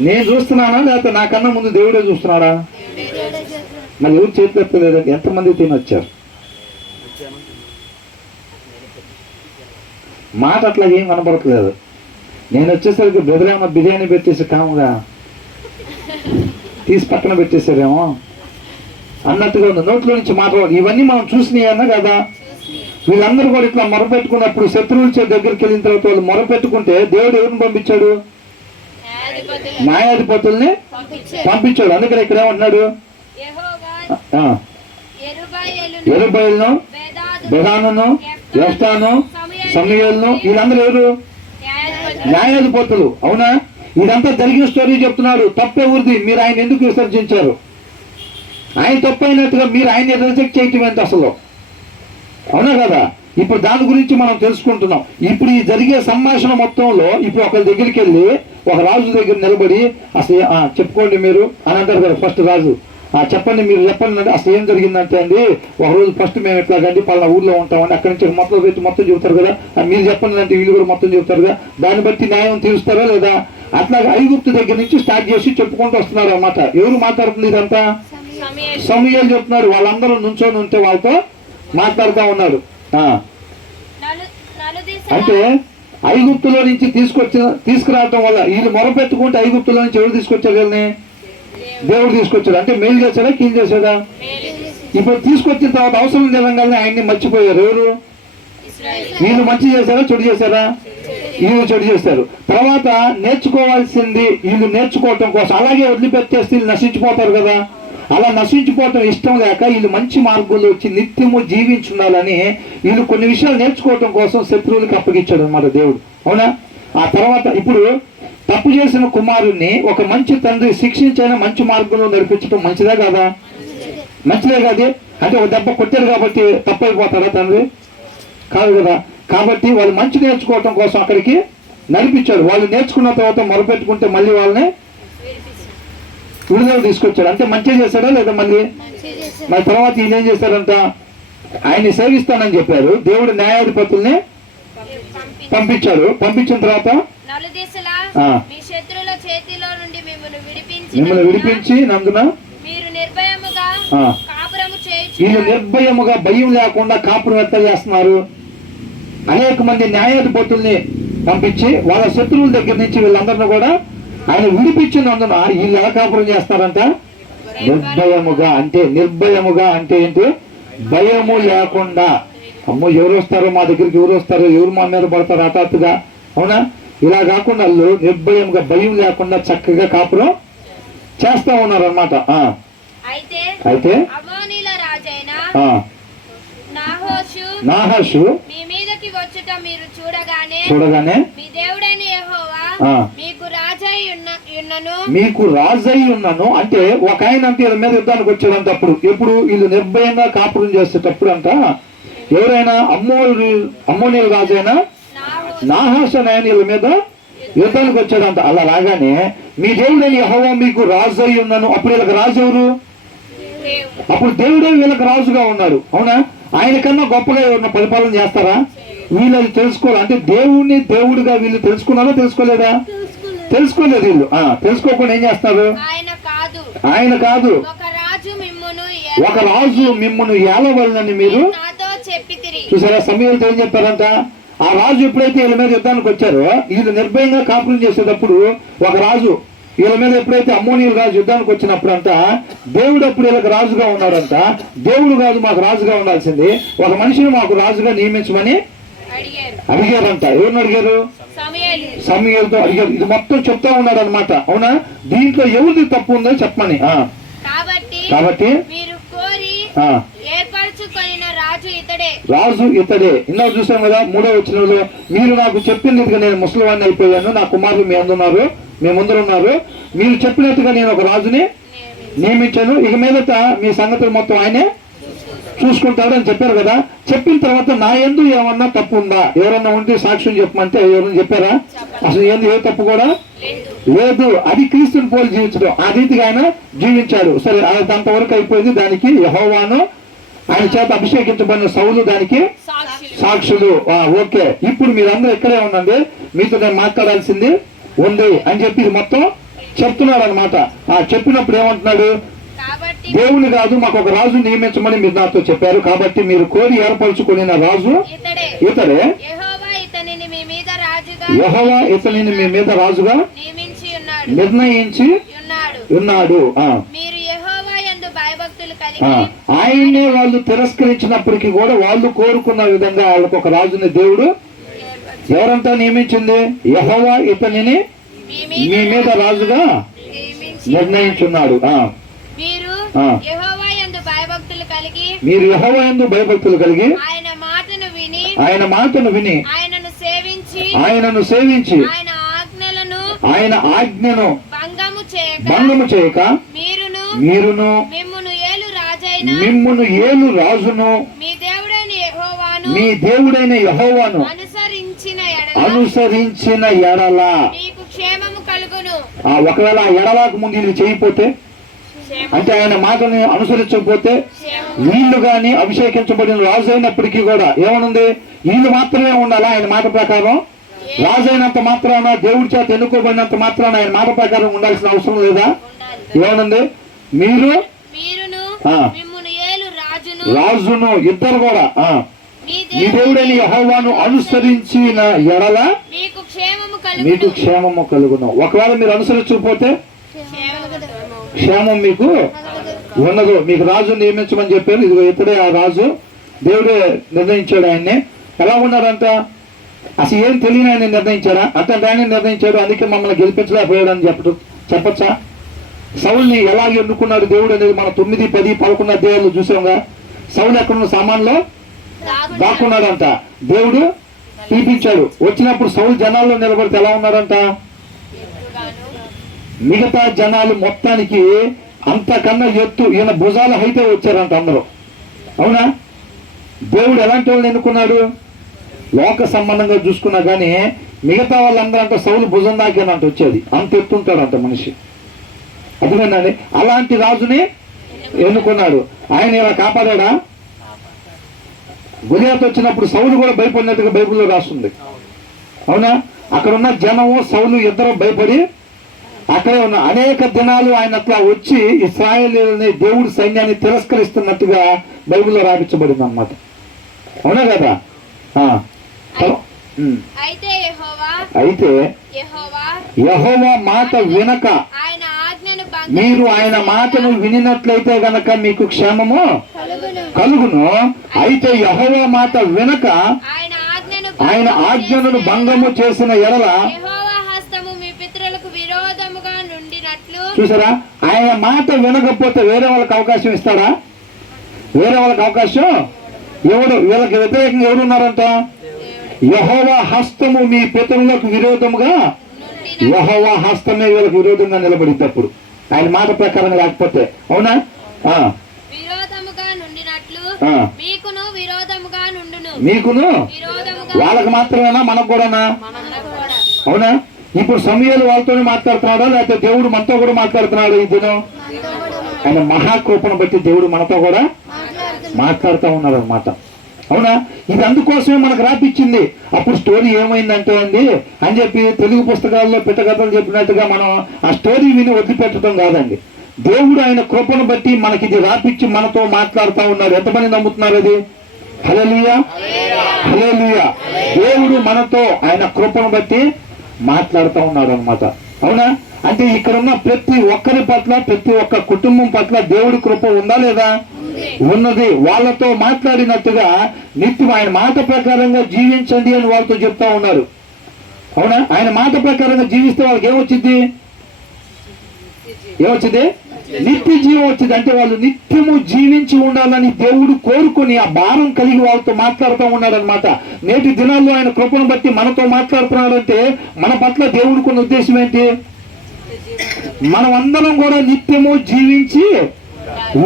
నేను చూస్తున్నానా లేకపోతే నాకన్నా ముందు దేవుడే చూస్తున్నాడా? మరి ఎవరు చేతులు ఎత్తలేదండి? ఎంతమంది తినొచ్చారు? మాట అట్లా ఏం కనబడట్లేదు. నేను వచ్చేసరికి బ్రదర్ ఏమన్నా బిర్యానీ పెట్టేసి కాముగా తీసి పక్కన పెట్టేశారేమో అన్నట్టుగా ఉంది. నోట్లో నుంచి మాట్లాడాలి. ఇవన్నీ మనం చూసినాయి అన్నా కదా. వీళ్ళందరూ కూడా ఇట్లా మొరపెట్టుకున్నప్పుడు శత్రువుల దగ్గరికి వెళ్ళిన తర్వాత వాళ్ళు మొరపెట్టుకుంటే దేవుడు ఎవరిని పంపించాడు? న్యాయాధిపతుల్ని పంపించాడు. అందుకని ఇక్కడ ఏమంటున్నాడు? యెరుబ్బయలును, బెదానును, యెఫ్తాను, సమూయేలును, వీళ్ళందరూ ఎవరు? న్యాయాధిపతులు. అవునా? ఇదంతా జరిగిన స్టోరీ చెప్తున్నాడు. తప్పెవరిది? మీరు ఆయన ఎందుకు విసర్జించారు? ఆయన తప్పైనట్టుగా మీరు ఆయన రిజెక్ట్ చేయటం ఏంటి అసలు? అవునా కదా? ఇప్పుడు దాని గురించి మనం తెలుసుకుంటున్నాం. ఇప్పుడు ఈ జరిగే సంభాషణ మొత్తంలో ఇప్పుడు ఒకరి దగ్గరికి వెళ్ళి ఒక రాజు దగ్గర నిలబడి అసలు చెప్పుకోండి మీరు అని అంటారు కదా. ఫస్ట్ రాజు చెప్పండి, మీరు చెప్పండి అంటే అసలు ఏం జరిగిందంటే అండి ఒకరోజు ఫస్ట్ మేము ఎట్లాగండి పలానా ఊర్లో ఉంటామండి, అక్కడి నుంచి మొత్తం పెట్టి మొత్తం చెబుతారు కదా. మీరు చెప్పండి అంటే వీళ్ళు కూడా మొత్తం చెబుతారు కదా. దాన్ని బట్టి న్యాయం తీరుస్తారా లేదా? అట్లాగే ఐగుప్తు దగ్గర నుంచి స్టార్ట్ చేసి చెప్పుకుంటూ వస్తున్నారు అన్నమాట. ఎవరు మాట్లాడుతుంది ఇదంతా? సమూయేలు చెప్తున్నాడు. వాళ్ళందరూ నుంచొని ఉంటే వాళ్ళతో మాట్లాడుతూ ఉన్నాడు. అంటే ఐగుప్తులో నుంచి తీసుకురావటం వల్ల వీళ్ళు మొరపెట్టుకుంటే ఐగుప్తులో నుంచి ఎవరు తీసుకొచ్చారు? వీళ్ళని దేవుడు తీసుకొచ్చాడు. అంటే మేలు చేశాడా కీలు చేశాడా? ఇప్పుడు తీసుకొచ్చిన తర్వాత అవసరం జరగానే ఆయన్ని మర్చిపోయారు. ఎవరు? వీళ్ళు మంచి చేశారా చెడు చేశారా? వీళ్ళు చెడు చేశారు. తర్వాత నేర్చుకోవాల్సింది వీళ్ళు నేర్చుకోవటం కోసం అలాగే వదిలిపెట్టేస్తే వీళ్ళు నశించిపోతారు కదా. అలా నశించిపోవటం ఇష్టం లేక వీళ్ళు మంచి మార్గంలో వచ్చి నిత్యము జీవించుండాలని వీళ్ళు కొన్ని విషయాలు నేర్చుకోవటం కోసం శత్రువులకు అప్పగించాడు అన్నమాట దేవుడు. అవునా? ఆ తర్వాత ఇప్పుడు తప్పు చేసిన కుమారుణ్ణి ఒక మంచి తండ్రి శిక్షించైనా మంచి మార్గంలో నడిపించడం మంచిదే కదా? మంచిదే కాదు. అంటే ఒక దెబ్బ కొట్టారు కాబట్టి తప్పు అయిపోతారా తండ్రి? కాదు కదా. కాబట్టి వాళ్ళు మంచి నేర్చుకోవటం కోసం అక్కడికి నడిపించాడు. వాళ్ళు నేర్చుకున్న తర్వాత మొరపెట్టుకుంటే మళ్ళీ వాళ్ళని విడుదల తీసుకొచ్చాడు. అంటే మంచిగా చేశాడా లేదా? మళ్ళీ మరి తర్వాత ఈయన ఏం చేశారంట? ఆయన్ని సేవిస్తానని చెప్పారు. దేవుడు న్యాయాధిపతుల్ని పంపించాడు. పంపించిన తర్వాత మిమ్మల్ని విడిపించి నందున వీళ్ళు నిర్భయముగా భయం లేకుండా కాపురం ఎట్లా చేస్తున్నారు? అనేక మంది న్యాయాధిపతుల్ని పంపించి వాళ్ళ శత్రువుల దగ్గర నుంచి వీళ్ళందరినీ కూడా ఆయన విడిపించినందున వీళ్ళు ఎలా కాపురం చేస్తారంట? నిర్భయముగా. అంటే నిర్భయముగా అంటే ఏంటి? భయము లేకుండా. అమ్మో ఎవరు వస్తారో మా దగ్గరికి, ఎవరు వస్తారో, ఎవరు మా మీద పడతారు హఠాత్తుగా అవునా? ఇలా కాకుండా వాళ్ళు నిర్భయంగా భయం లేకుండా చక్కగా కాపురం చేస్తా ఉన్నారు అన్నమాట. అయితే అమోనీల రాజైన ఆ, నాహాషు మీ మీదకి వచ్చుట మీరు చూడగానే మీ దేవుడైన యెహోవా ఆ, మీకు రాజై ఉన్నను. మీకు రాజై ఉన్నాను అంటే ఒక ఆయన అంటే వీళ్ళ మీద యుద్ధానికి వచ్చాడంట. అప్పుడు ఎప్పుడు వీళ్ళు నిర్భయంగా కాపురం చేసేటప్పుడు అంట ఎవరైనా అమ్మోనీల రాజైనా నాహాషు అనే ఆయన వీళ్ళ మీద యుద్ధానికి వచ్చాడంట. అలా రాగానే మీ దేవుడైన యెహోవా మీకు రాజు అయి ఉన్నాను. అప్పుడు వీళ్ళకి రాజు ఎవరు? అప్పుడు దేవుడే వీళ్ళకి రాజుగా ఉన్నాడు. అవునా? ఆయన కన్నా గొప్పగా ఎవరన్నా పరిపాలన చేస్తారా? వీళ్ళు అది తెలుసుకోవాలి. అంటే దేవుడిని దేవుడిగా వీళ్ళు తెలుసుకున్నారా తెలుసుకోలేదా? తెలుసుకోలేదు వీళ్ళు. తెలుసుకోకుండా ఏం చేస్తారు? ఆయన కాదు ఒక రాజు మిమ్మును ఏలవలనని మీరు చూసారా? సమయంలో ఏం చెప్పారంట? ఆ రాజు ఎప్పుడైతే వీళ్ళ మీద యుద్ధానికి వచ్చారో వీళ్ళు నిర్భయంగా కాపురం చేసేటప్పుడు ఒక రాజు వీళ్ళ మీద ఎప్పుడైతే అమ్మోనీయుల రాజు యుద్ధానికి వచ్చినప్పుడు అంట దేవుడు అప్పుడు వీళ్ళకి రాజుగా ఉన్నాడంట. దేవుడు కాదు మాకు రాజుగా ఉండాల్సింది, ఒక మనిషిని మాకు రాజుగా నియమించమని అడిగారంట. ఎవరిని అడిగారు? సమూయేలుతో అడిగారు. ఇది మొత్తం చెప్తా ఉన్నాడు అనమాట. అవునా? దీంట్లో ఎవరిది తప్పు ఉందో చెప్పమని. కాబట్టి రాజు ఇతడే. ఇందాక చూసాం కదా 3వ వచనంలో, మీరు నాకు చెప్పినట్టుగా నేను ముసలివాడిని అయిపోయాను, నా కుమారులు మీ అందున్నారు, మీ ముందర ఉన్నారు, మీరు చెప్పినట్టుగా నేను ఒక రాజుని నియమించాను, ఇక మీదట మీ సంగతులు మొత్తం ఆయనే చూసుకుంటాడు అని చెప్పారు కదా. చెప్పిన తర్వాత నా యందు ఏమన్నా తప్పు ఉందా? ఎవరన్నా ఉంటే సాక్ష్యం చెప్పమంటే ఎవరన్నా చెప్పారా? అసలు ఏ తప్పు కూడా లేదు. అది క్రీస్తుని పోలి జీవించడం. ఆ రీతిగా ఆయన జీవించాడు. సరే, అంతవరకు అయిపోయింది. దానికి యెహోవాను ఆయన చేత అభిషేకించబడిన సౌలు దానికి సాక్షులు. ఓకే, ఇప్పుడు మీరందరూ ఇక్కడే ఉండండి, మీతో నేను మాట్లాడాల్సింది ఉంది అని చెప్పి ఇది మొత్తం చెప్తున్నాడు అనమాట. చెప్పినప్పుడు ఏమంటున్నాడు? దేవుని కాదు మాకు ఒక రాజు నియమించమని మీరు నాతో చెప్పారు, కాబట్టి మీరు కోరి ఏర్పరచుకుని రాజు ఇతడే. యెహోవా ఇతనిని మీ మీద రాజుగా నిర్ణయించి ఉన్నాడు. ఆయన్నే వాళ్ళు తిరస్కరించినప్పటికీ కూడా వాళ్ళు కోరుకున్న విధంగా వాళ్ళకు ఒక రాజుని దేవుడు ఎవరంతా నియమించింది? యెహోవా ఇతనిని మీ మీద రాజుగా నిర్ణయించున్నాడు. మీరు యెహోవా యందు భయభక్తులు కలిగి ఆయన మాటను విని ఆయనను సేవించి ఆయన ఆజ్ఞను భంగము చేయక మీరును మిమ్మును ఏలు రాజును మీ దేవుడైన యెహోవాను అనుసరించిన ఎడల, ఒకవేళ ఆ ఎడలకు ముందు ఇది చేయకపోతే అంటే ఆయన మాటని అనుసరించకపోతే వీళ్ళు గాని అభిషేకించబడిన రాజు అయినప్పటికీ కూడా ఏమనుంది? వీళ్ళు మాత్రమే ఉండాలా ఆయన మాట ప్రకారం? రాజు అయినంత మాత్రాన, దేవుడి చేత ఎన్నుకోబడినంత మాత్రాన ఆయన మాట ప్రకారం ఉండాల్సిన అవసరం లేదా? ఏమనుంది? మీరు రాజును ఇద్దరు కూడా మీ దేవుడైన యెహోవాను అనుసరించిన ఎడల మీకు క్షేమము కలుగును. ఒకవేళ మీరు అనుసరించకపోతే క్షేమం మీకు ఉండదు. మీకు రాజు నియమించమని చెప్పారు. ఇదిగో ఇతడే ఆ రాజు, దేవుడే నిర్ణయించాడు ఆయన్ని. ఎలా ఉన్నాడంట? అసలు ఏం తెలియని ఆయన నిర్ణయించాడా? అంటే ఆయన నిర్ణయించాడు, అందుకే మమ్మల్ని గెలిపించలేకపోయాడు అని చెప్పచ్చా? సౌల్ని ఎలాగ ఎన్నుకున్నాడు దేవుడు అనేది మనం 9, 10, 11 అధ్యాయాలు చూసాంగా. సౌలు ఎక్కడున్న సామాన్లో దాక్కున్నాడంట. దేవుడు పిలిపించాడు. వచ్చినప్పుడు సౌలు జనాల్లో నిలబడితే ఎలా ఉన్నాడంట? మిగతా జనాలు మొత్తానికి అంతకన్నా ఎత్తు, ఈయన భుజాల హైతే వచ్చారంట అందరూ. అవునా? దేవుడు ఎలాంటి వాళ్ళని ఎన్నుకున్నాడు? లోక సంబంధంగా చూసుకున్నా కానీ మిగతా వాళ్ళందరూ అంటే సౌలు భుజం దాకేనంట వచ్చేది, అంత ఎత్తుంటాడంట మనిషి. అర్థమైందండి? అలాంటి రాజుని ఎన్నుకున్నాడు. ఆయన ఇలా కాపాడా? గొలియాతు వచ్చినప్పుడు సౌలు కూడా భయపడినట్టుగా బైబిల్లో రాస్తుంది. అవునా? అక్కడ ఉన్న జనము సౌలు ఇద్దరు భయపడి అక్కడే ఉన్న అనేక దినాలు ఆయన అట్లా వచ్చి ఇశ్రాయేలీయులని దేవుడి సైన్యాన్ని తిరస్కరిస్తున్నట్టుగా బైబిల్లో రాయించబడింది అన్నమాట. అవునా కదా? అయితే యెహోవా మాట వినక మీరు ఆయన మాటను వినినట్లయితే గనక మీకు క్షేమము కలుగును. అయితే యెహోవా మాట వినక ఆయన ఆజ్ఞలను భంగము చేసిన ఎడల యెహోవా హస్తము మీ పితరులకు విరోధముగా నుండినట్లు. చూసారా, ఆయన మాట వినకపోతే వేరే వాళ్ళకి అవకాశం ఇస్తాడా? వేరే వాళ్ళకి అవకాశం ఎవడు? వీళ్ళకి వ్యతిరేకంగా ఎవరు ఉన్నారంట? యెహోవా హస్తము మీ పితరులకు విరోధముగా, యెహోవా హస్తమే వీళ్ళకి విరోధంగా నిలబడింది అప్పుడు ఆయన మాట ప్రకారం లేకపోతే. అవునా? విరోధముగా నుండినట్లు ఆ. మీకును విరోధముగా నుండును. మీకును విరోధముగా వాళ్ళకి మాత్రమేనా, మనకు కూడానా? మనకు కూడా. అవునా? ఇప్పుడు సమయాలు వాళ్ళతోనే మాట్లాడుతున్నాడా లేకపోతే దేవుడు మనతో కూడా మాట్లాడుతున్నాడు? ఈ దినం ఆయన మహాకృపను బట్టి దేవుడు మనతో కూడా మాట్లాడుతూ ఉన్నాడు అనమాట. అవునా? ఇది అందుకోసమే మనకు రాపిచ్చింది. అప్పుడు స్టోరీ ఏమైందంటే అండి అని చెప్పి తెలుగు పుస్తకాల్లో పిట్టకథలు చెప్పినట్టుగా మనం ఆ స్టోరీ విని వదిలిపెట్టడం కాదండి. దేవుడు ఆయన కృపను బట్టి మనకి ఇది రాపిచ్చి మనతో మాట్లాడుతూ ఉన్నాడు. ఎంతమంది నమ్ముతున్నారు అది? హల్లెలూయా, హల్లెలూయా. దేవుడు మనతో ఆయన కృపను బట్టి మాట్లాడుతూ ఉన్నాడు అనమాట. అవునా? అంటే ఇక్కడ ఉన్న ప్రతి ఒక్కరి పట్ల, ప్రతి ఒక్క కుటుంబం పట్ల దేవుడి కృప ఉందా లేదా? ఉన్నది. వాళ్ళతో మాట్లాడినట్టుగా నిత్యం ఆయన మాట ప్రకారంగా జీవించండి అని వాళ్ళతో చెప్తా ఉన్నారు. అవునా? ఆయన మాట ప్రకారంగా జీవిస్తే వాళ్ళకి ఏమొచ్చింది? ఏమొచ్చింది? నిత్య జీవం వచ్చింది. అంటే వాళ్ళు నిత్యము జీవించి ఉండాలని దేవుడు కోరుకొని ఆ భారం కలిగి వాళ్ళతో మాట్లాడుతూ ఉన్నాడు అనమాట. నేటి దినాల్లో ఆయన కృపను బట్టి మనతో మాట్లాడుతున్నాడంటే మన పట్ల దేవుడికున్న ఉద్దేశం ఏంటి? మనం అందరం కూడా నిత్యము జీవించి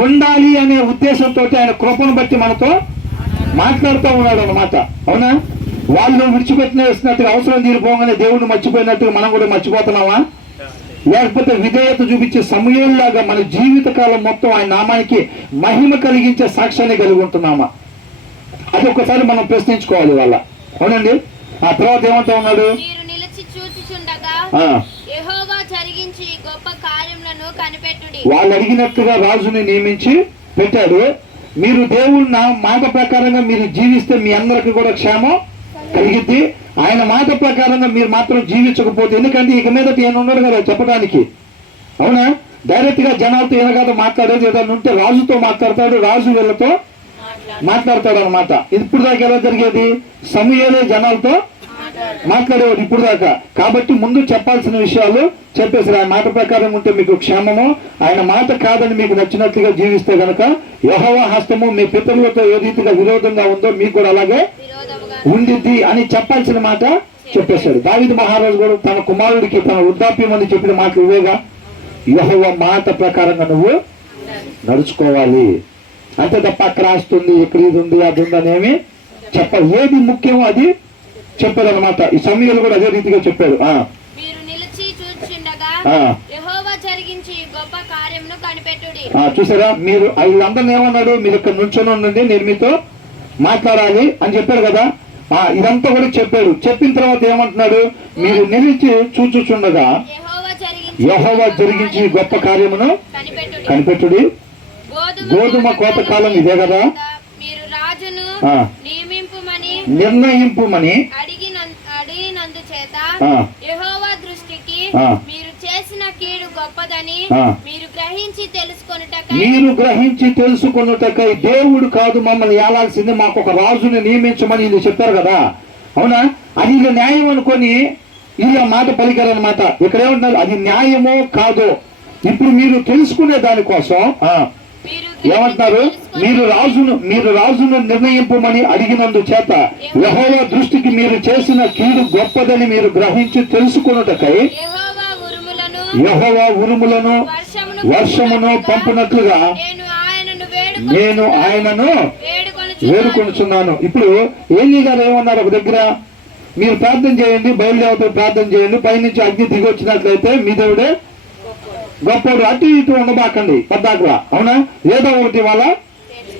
ఉండాలి అనే ఉద్దేశంతో ఆయన కృపను బట్టి మనతో మాట్లాడుతూ ఉన్నాడు అనమాట. అవునా? వాళ్ళు విడిచిపెట్టినట్టుగా అవసరం తీరిపోగానే దేవుడిని మర్చిపోయినట్టుగా మనం కూడా మర్చిపోతున్నామా? లేకపోతే విధేయత చూపించే సమయంలాగా మన జీవిత కాలం మొత్తం ఆయన నామానికి మహిమ కలిగించే సాక్ష్యాన్ని కలిగి ఉంటున్నామా? అది ఒక్కసారి మనం ప్రశ్నించుకోవాలి వాళ్ళ. అవునండి. ఆ తర్వాత ఏమంటా ఉన్నాడు? మీరు నిలిచి చూచుచుండగా యెహోవా జరిగించి గొప్ప కార్యములను కనిపెట్టుడి. వాళ్ళు అడిగినట్టుగా రాజుని నియమించి పెట్టాడు. మీరు దేవుడు నా మాట ప్రకారంగా మీరు జీవిస్తే మీ అందరికి కూడా క్షేమం కలిగిద్ది. ఆయన మాట ప్రకారంగా మీరు మాత్రం జీవించకపోతే, ఎందుకంటే ఇక మీద ఈయన ఉన్నాడు కదా చెప్పడానికి. అవునా? డైరెక్ట్ గా జనాలతో ఈయన కాదు మాట్లాడేది. ఏదైనా ఉంటే రాజుతో మాట్లాడతాడు, రాజు వీళ్ళతో మాట్లాడతాడు అనమాట. ఇప్పుడు దాకా ఎలా జరిగేది? సమూయేలే జనాలతో మాట్లాడేవాడు ఇప్పుడు దాకా. కాబట్టి ముందు చెప్పాల్సిన విషయాలు చెప్పేసారు. ఆయన మాట ప్రకారం ఉంటే మీకు క్షేమము, ఆయన మాట కాదని మీకు నచ్చినట్లుగా జీవిస్తే గనక యెహోవా హస్తము మీ పితరులతో ఏ రీతిగా విరోధంగా ఉందో మీకు కూడా అలాగే ఉండిద్ది అని చెప్పాల్సిన మాట చెప్పేశాడు. దావీదు మహారాజు కూడా తన కుమారుడికి తన వృద్ధాప్యం అని చెప్పిన మాటలు ఇవేగా. యెహోవా మాట ప్రకారంగా నువ్వు నడుచుకోవాలి అంతే తప్ప అక్కడ ఆస్తుంది, ఇక్కడ ఇది ఉంది, అది ఉందనేమి చెప్పాలి. ఏది ముఖ్యమో అది చెప్పాడు అనమాట. ఈ సమయంలో కూడా అదే రీతిగా చెప్పాడు. మీరు నిలిచి చూచుచుండగా యెహోవా జరిగించి గొప్ప కార్యమును కనిపెట్టుడి. చూసారా? మీరు వీళ్ళందరినీ ఏమన్నాడు? మీరు ఇక్కడ నుంచొని ఉండండి, నేను మీతో మాట్లాడాలి అని చెప్పాడు కదా. ఇదంతా కూడా చెప్పాడు. చెప్పిన తర్వాత ఏమంటున్నాడు? మీరు నిలిచి చూచుచుండగా యెహోవా జరిగించి గొప్ప కార్యమును కనిపెట్టుడి. గోధుమ కోత కాలం ఇదే కదా. మీరు రాజును నిర్ణయింపుమని అడిగినందు చేత యెహోవా దృష్టికి మీరు చేసిన కీడు గొప్పదని మీరు గ్రహించి తెలుసుకొనుటకై దేవుడు కాదు మమ్మల్ని ఏలాల్సింది, మాకు ఒక రాజుని నియమించమని వీళ్ళు చెప్పారు కదా. అవునా? అది ఇలా న్యాయం అనుకొని వీళ్ళ మాట పలికారనమాట. ఇక్కడ ఏమంటున్నారు? అది న్యాయమో కాదో ఇప్పుడు మీరు తెలుసుకునే దానికోసం ఏమంటున్నారు? మీరు రాజును నిర్ణయింపమని అడిగినందు చేత యెహోవా దృష్టికి మీరు చేసిన కీడు గొప్పదని మీరు గ్రహించి తెలుసుకొనుటకై యెహోవా ఉరుములను వర్షమును పంపినట్లుగా నేను ఆయనను వేడుకొనుచున్నాను. ఇప్పుడు ఏలీ గారు ఏమన్నారు? ఒక దగ్గర మీరు ప్రార్థన చేయండి, బయలుదేవత ప్రార్థన చేయండి, పైనుంచి అగ్ని దిగి వచ్చినట్లయితే మీ దేవుడే గొప్పడు, అటు ఇటు ఉండబాకండి పద్దాకులా. అవునా? ఏదో ఒకటి వాళ్ళ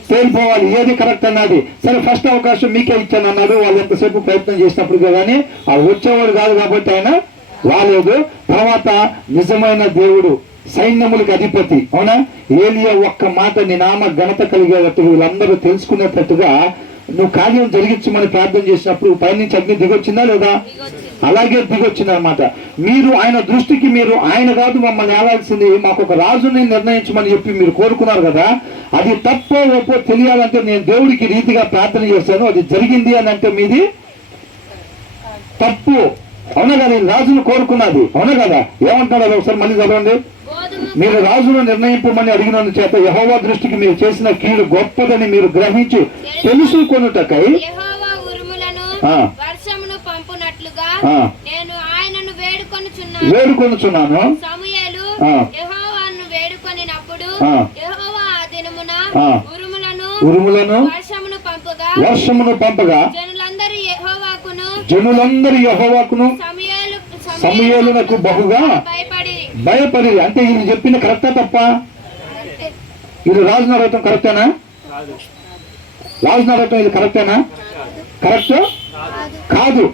తేలిపోవాలి, ఏది కరెక్ట్ అన్నది. సరే, ఫస్ట్ అవకాశం మీకే ఇచ్చాను అన్నాడు. వాళ్ళు ఎంతసేపు ప్రయత్నం చేసినప్పుడు కానీ ఆ వచ్చేవాడు కాదు కాబట్టి ఆయన రాలేదు. తర్వాత నిజమైన దేవుడు సైన్యములకు అధిపతి, అవునా, ఏలియా ఒక్క మాట నీ నామ ఘనత కలిగేటట్టు వీళ్ళందరూ తెలుసుకునేటట్టుగా నువ్వు కార్యం జరిగించమని ప్రార్థన చేసినప్పుడు పైనుంచి అగ్ని దిగొచ్చిందా లేదా? అలాగే దిగొచ్చింది అనమాట. మీరు ఆయన దృష్టికి మీరు ఆయన కాదు మమ్మల్ని ఏలాల్సింది, మాకు ఒక రాజుని నిర్ణయించమని చెప్పి మీరు కోరుకున్నారు కదా. అది తప్పో ఒప్పో తెలియాలంటే నేను దేవుడికి రీతిగా ప్రార్థన చేశాను, అది జరిగింది అని అంటే మీది తప్పు. అవునా కదా? ఈ రాజును కోరుకున్నది. అవునా కదా? ఏమంటున్నాడు అది ఒకసారి మళ్ళీ చదవండి. మీరు రాజును నిర్ణయింపమని అడిగినందు చేత యెహోవా దృష్టికి మీరు చేసిన కీడు గొప్పదని మీరు గ్రహించి తెలుసుకొనుటకై యెహోవా ఉరుములను వర్షమును పంపునట్లుగా నేను ఆయనను వేడుకొనుచున్నాను. సమూయేలు యెహోవాను వేడుకొనినప్పుడు యెహోవా ఆ దినమున ఉరుములను వర్షమును పంపగా జనులందరూ యెహోవాకును సమూయేలునకు బహుగా భయపడి. అంటే ఇది చెప్పిన కరెక్టా తప్ప? ఇది రాజును అడగటం కరెక్టేనా? రాజును అడగటం ఇది కరెక్టేనా? కరెక్ట్ కాదు.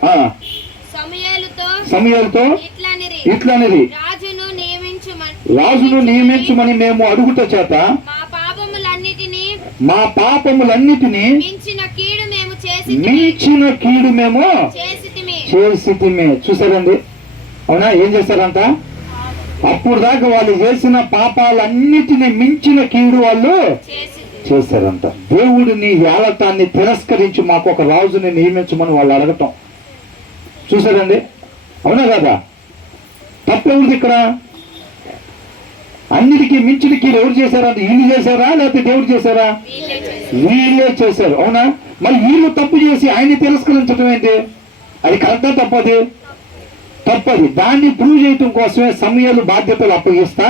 సమూయేలుతో ఇట్లనిది, రాజును నియమించుమని మేము అడుగుట చేత మా పాపములన్నిటినీ మించిన కీడు మేము చేసితిమి. చూసారండి? అవునా? ఏం చేశారంట? అప్పుడు దాకా వాళ్ళు చేసిన పాపాలన్నిటినీ మించిన కీడు వాళ్ళు చేశారంట. దేవుడిని ఏలటాన్ని తిరస్కరించి మాకు ఒక రాజుని నియమించమని వాళ్ళు అడగటం. చూసారండి? అవునా కదా? తప్పెవరిది ఇక్కడ? అన్నిటికీ మించిన కీడు ఎవరు చేశారంటే వీళ్ళు చేశారా లేకపోతే దేవుడు చేశారా? వీళ్ళే చేశారు. అవునా? మరి వీళ్ళు తప్పు చేసి ఆయన్ని తిరస్కరించడం ఏంటి? అది కరెక్టా తప్పది? తప్పది. దాన్ని ప్రూవ్ చేయటం కోసమే సమూయేలు బాధ్యతలు అప్పగిస్తా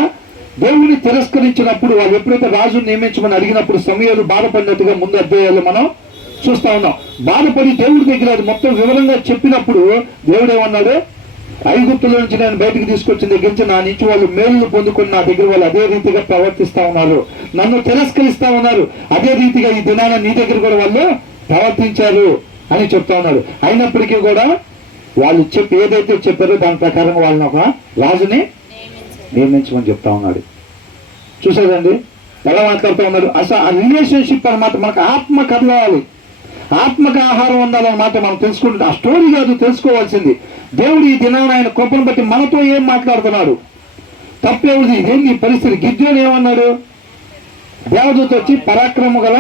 దేవుడిని తిరస్కరించినప్పుడు వాళ్ళు ఎప్పుడైతే రాజును నియమించమని అడిగినప్పుడు సమూయేలు బాధపడినట్టుగా ముందు అధ్యాయాలు మనం చూస్తా ఉన్నాం. బాధపడి దేవుడి దగ్గర అది మొత్తం వివరంగా చెప్పినప్పుడు దేవుడు ఏమన్నాడు? ఐగుప్తుల నుంచి నేను బయటకు తీసుకొచ్చిన దగ్గర నుంచి నా నుంచి వాళ్ళు మేలు పొందుకుని నా దగ్గర వాళ్ళు అదే రీతిగా ప్రవర్తిస్తా ఉన్నారు, నన్ను తిరస్కరిస్తా ఉన్నారు, అదే రీతిగా ఈ దినాన నీ దగ్గర కూడా వాళ్ళు ప్రవర్తించారు అని చెప్తా ఉన్నాడు. అయినప్పటికీ కూడా వాళ్ళు ఏదైతే చెప్పారో దాని ప్రకారం వాళ్ళని ఒక రాజుని నియమించమని చెప్తా ఉన్నాడు. చూసారండి ఎలా మాట్లాడుతూ ఉన్నాడు? అసలు ఆ రిలేషన్షిప్ అన్నమాట మనకు ఆత్మ కదలాలి, ఆత్మక ఆహారం ఉండాలన్నమాట. మనం తెలుసుకుంటే ఆ స్టోరీ కాదు తెలుసుకోవాల్సింది. దేవుడు ఈ దినాన్ని ఆయన కృపను బట్టి మనతో ఏం మాట్లాడుతున్నాడు? తప్పేవుది ఇదేంటి పరిస్థితి? గిద్యోను ఏమన్నాడు? దేవదూత వచ్చి పరాక్రమ గల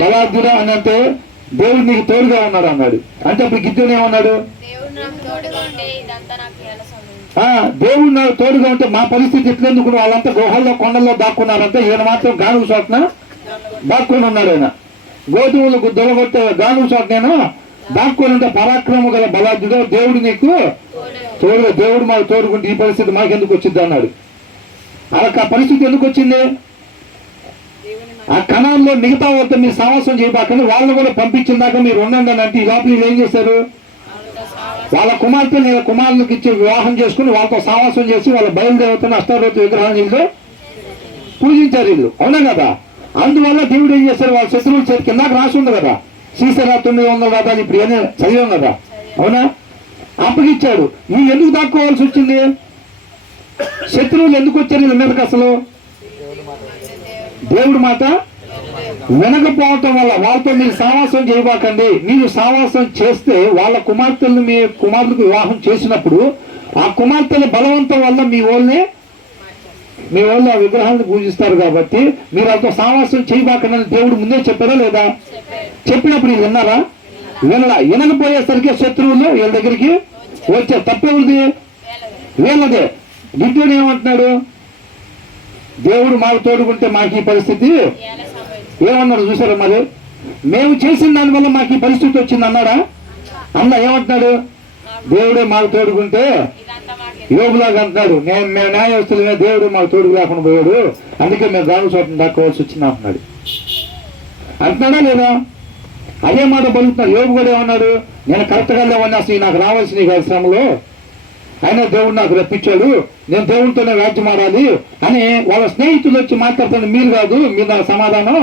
బలాఢ్యుడా అని అంటే దేవుడు నీకు తోడుగా ఉన్నాడు అన్నాడు. అంటే అప్పుడు గిద్యోను ఏమన్నాడు? దేవుడు నాకు తోడుగా ఉంటే మా పరిస్థితి ఎట్లెందుకు? వాళ్ళంతా గుహల్లో కొండల్లో దాక్కున్నారంటే ఈయన మాత్రం గానుగు చోటన దాక్కుని ఉన్నాడు. ఆయన గోధుమలు దొరగొట్టే గానుగు చోటనేనా దాక్కుని ఉంటే పరాక్రమ గల బలాఢ్యుడు దేవుడు నీకు తోడుగా, దేవుడు మాకు తోడుకుంటే ఈ పరిస్థితి మాకెందుకు వచ్చింది అన్నాడు. అలా పరిస్థితి ఎందుకు వచ్చింది? ఆ కణాల్లో మిగతా వాళ్ళతో మీరు సావాసం చేయబాకండి, వాళ్ళని కూడా పంపించిన దాకా మీరు ఉండండి అని అంటే ఈ లోపల ఏం చేశారు? వాళ్ళ కుమారులకు ఇచ్చి వివాహం చేసుకుని వాళ్ళతో సావాసం చేసి వాళ్ళ బయలుదేవతను అష్టారోతి విగ్రహాన్ని పూజించారు వీళ్ళు. అవునా కదా? అందువల్ల దేవుడు ఏం చేశారు? వాళ్ళ శత్రువుల చేతి కింద రాసి ఉంది కదా, సీసరా 900 రథాలు ఇప్పుడు ఏమైనా చదివాం కదా. అవునా? అప్పగిచ్చాడు. వీళ్ళు ఎందుకు దాక్కోవాల్సి వచ్చింది? శత్రువులు ఎందుకు వచ్చారు వీళ్ళ మీదకి? అసలు దేవుడి మాట వినకపోవటం వల్ల వాళ్ళతో మీరు సావాసం చేయబాకండి. మీరు సావాసం చేస్తే వాళ్ళ కుమార్తెలను మీ కుమారులకు వివాహం చేసినప్పుడు ఆ కుమార్తెల బలవంతం వల్ల మీ వాళ్ళు ఆ విగ్రహాలను పూజిస్తారు కాబట్టి మీరు వాళ్ళతో సావాసం చేయబాకండి అని దేవుడు ముందే చెప్పారా లేదా? చెప్పినప్పుడు వీళ్ళు విన్నారా? వినకపోయేసరికి శత్రువులు వీళ్ళ దగ్గరికి వచ్చారు. తప్పేవుడిది? వీళ్ళదే. గిడ్యోను ఏమంటున్నాడు? దేవుడు మాకు తోడుకుంటే మాకు ఈ పరిస్థితి ఏమన్నాడు చూసారా? మరి మేము చేసిన దానివల్ల మాకు ఈ పరిస్థితి వచ్చింది అన్నాడా? ఏమంటున్నాడు? దేవుడే మాకు తోడుకుంటే యోగులాగా అంటున్నాడు, మేము న్యాయస్తులమే, దేవుడు మాకు తోడుకు లేకుండా పోయాడు, అందుకే మేము గాను చోటను దాక్కోవాల్సి వచ్చింది అంటున్నాడు. అంటున్నాడా లేదా? అదే మాట పలుకుతున్నాడు. యోగు కూడా ఏమన్నాడు? నేను కరెక్ట్గా లేవన్నా అసలు నాకు రావాల్సిన కాదు శ్రమలో, అయినా దేవుడు నాకు రప్పించాడు, నేను దేవుడితోనే రాజ్యం ఆడాలి అని వాళ్ళ స్నేహితులు వచ్చి మాట్లాడుతున్న మీరు కాదు, మీరు నాకు సమాధానం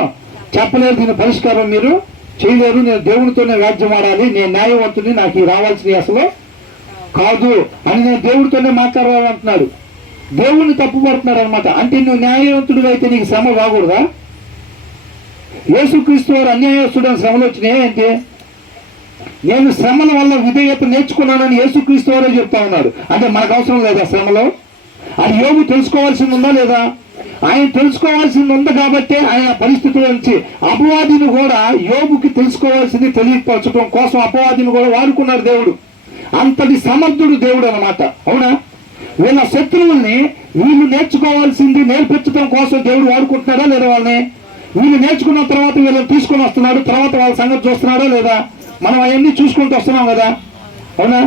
చెప్పలేరు, దీని పరిష్కారం మీరు చేయలేరు, నేను దేవుడితోనే రాజ్యం ఆడాలి, నేను న్యాయవంతుని, నాకు ఈ రావాల్సినవి అసలు కాదు అని నేను దేవుడితోనే మాట్లాడాలంటున్నాడు. దేవుడిని తప్పుపడుతున్నాడు అనమాట. అంటే నువ్వు న్యాయవంతుడు అయితే నీకు శ్రమ రాకూడదా? యేసుక్రీస్తు వారు అన్యాయస్తుడు అని శ్రమలు వచ్చినాయి ఏంటి? నేను శ్రమల వల్ల విధేయత నేర్చుకున్నానని యేసుక్రీస్తు వారే చెప్తా ఉన్నాడు. అంటే మనకు అవసరం లేదా శ్రమలో? అది యోగు తెలుసుకోవాల్సింది ఉందా లేదా? ఆయన తెలుసుకోవాల్సింది ఉంది కాబట్టి ఆయన పరిస్థితుల నుంచి అపవాదిని కూడా యోగుకి తెలుసుకోవాల్సింది తెలియపరచడం కోసం అపవాదిని కూడా వాడుకున్నాడు దేవుడు. అంతటి సమర్థుడు దేవుడు అన్నమాట. అవునా? వీళ్ళ శత్రువుల్ని వీళ్ళు నేర్చుకోవాల్సింది నేర్పించడం కోసం దేవుడు వాడుకుంటున్నాడా లేదా? వాళ్ళని వీళ్ళు నేర్చుకున్న తర్వాత వీళ్ళని తీసుకొని వస్తున్నాడు, తర్వాత వాళ్ళ సంగతి చూస్తున్నాడా లేదా? మనం అవన్నీ చూసుకుంటూ వస్తున్నాం కదా. అవునా?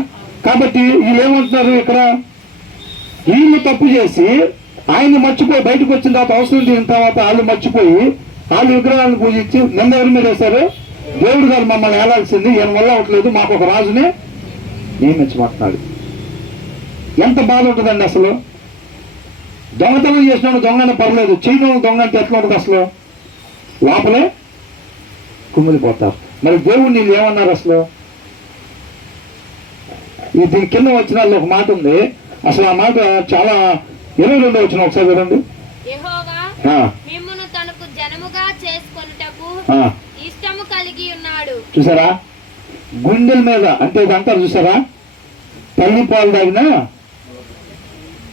కాబట్టి వీళ్ళు ఏమంటున్నారు ఇక్కడ, వీళ్ళు తప్పు చేసి ఆయన్ని మర్చిపోయి బయటకు వచ్చిన తర్వాత అవసరం తీరిన తర్వాత వాళ్ళు మర్చిపోయి వాళ్ళు విగ్రహాలను పూజించి నిన్న ఎవరి మీద వేశారు? దేవుడు గారు మమ్మల్ని ఏలాల్సింది, ఈయన వల్ల అవట్లేదు, మాకు ఒక రాజుని నియమించమంటున్నాడు. ఎంత బాధ ఉంటుందండి అసలు. దొంగతనం చేసినప్పుడు దొంగనే పర్లేదు, చేయడం దొంగ అంటే ఎట్లా ఉంటుంది అసలు? లోపలే కుమిలిపోతారు. మరి దేవుడు నీళ్ళు ఏమన్నారు అసలు? దీని కింద వచ్చిన ఒక మాట ఉంది, అసలు ఆ మాట చాలా 22 వచ్చిన ఒకసారి చూడండి. యెహోవా మిమ్మును తనకు జనముగా చేసుకొనుటకు ఇష్టము కలిగి ఉన్నాడు. చూసారా? గుండెల మీద అంటే ఇదంతా చూసారా? తల్లి పాలు తాగినా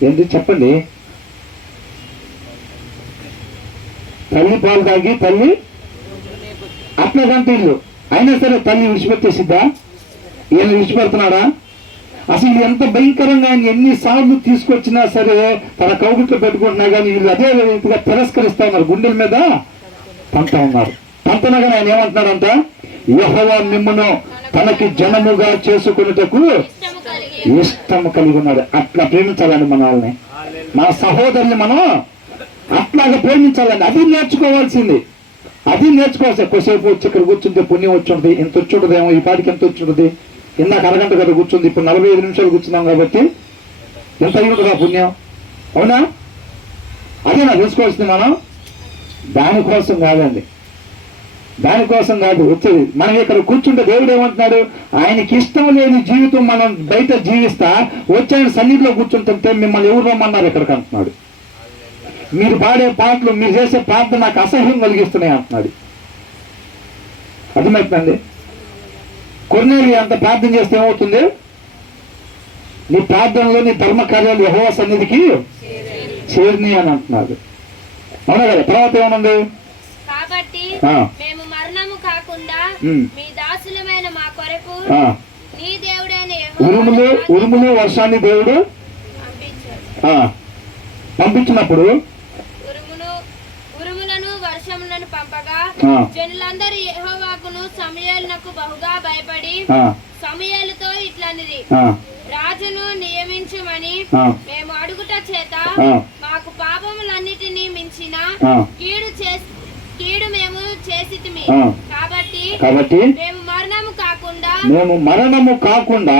ఏంటి చెప్పండి? తల్లి పాలు తాగి తల్లి అట్లకంటే ఇల్లు అయినా సరే తల్లి విడిచిపెట్టేసిద్దా? ఈయన విడిచిపెడుతున్నాడా? అసలు ఎంత భయంకరంగా ఆయన ఎన్నిసార్లు తీసుకొచ్చినా సరే తన కౌగుట్లో పెట్టుకుంటున్నా కానీ వీళ్ళు అదే రీతిగా తిరస్కరిస్తా ఉన్నారు, గుండెల మీద పంట ఉన్నారు. పంతనగానే ఆయన ఏమంటున్నాడంట, యెహోవా మిమ్మును తనకి జనముగా చేసుకున్నటకు ఇష్టము కలిగి ఉన్నాడు. అట్లా ప్రేమించాలండి మన వాళ్ళని, మన సహోదరుని మనం అట్లాగా ప్రేమించాలండి. అది నేర్చుకోవాల్సింది, అది నేర్చుకోవాల్సి. ఎక్కువసేపు వచ్చి ఇక్కడ కూర్చుంటే పుణ్యం వచ్చి ఉంటుంది, ఇంత వచ్చి ఉంటుందేమో, ఈ పాటికి ఎంత వచ్చి ఉంటుంది. ఇందాక అరగంట కదా కూర్చుంది, ఇప్పుడు 45 నిమిషాలు కూర్చున్నాం కాబట్టి ఎంత అయి ఉంటుంది ఆ పుణ్యం. అవునా? అదే నాకు తెలుసుకోవాల్సింది. మనం దానికోసం కాదండి, దానికోసం కాదు వచ్చేది. మనం ఇక్కడ కూర్చుంటే దేవుడు ఏమంటున్నాడు, ఆయనకి ఇష్టం లేని జీవితం మనం బయట జీవిస్తా వచ్చి ఆయన సన్నిధిలో కూర్చుంటుంటే మిమ్మల్ని ఎవరు రమ్మన్నారు ఇక్కడికి అంటున్నాడు. మీరు పాడే పాటలు, మీరు చేసే ప్రార్థన నాకు అసహ్యం కలిగిస్తున్నాయి అంటున్నాడు. అర్థమవుతుందండి? కొర్నేలి అంత ప్రార్థన చేస్తే ఏమవుతుంది? నీ ప్రార్థనలో నీ ధర్మకార్యాలు యెహోవా సన్నిధికి చేరిని అని అంటున్నాడు. అవునా కదా? తర్వాత ఏమనుంది? కాబట్టి మేము మరణము కాకుండా మీ దాసులమైన మా కొరకు నీ దేవుడైన యెహోవా ఉరుములు వర్షాన్ని దేవుడు పంపించినప్పుడు ఉరుములను వర్షములను పంపగా జనులందరూ యెహోవాకును సమూయేలునకు బహుగా భయపడి సమూయేలుతో ఇట్లనిది, రాజును నియమించుమని మేము అడుగుట చేత మాకు పాపములన్నిటినీ మించిన కీడు మేము చేసితిమి. కాబట్టి మేము మరణము కాకుండా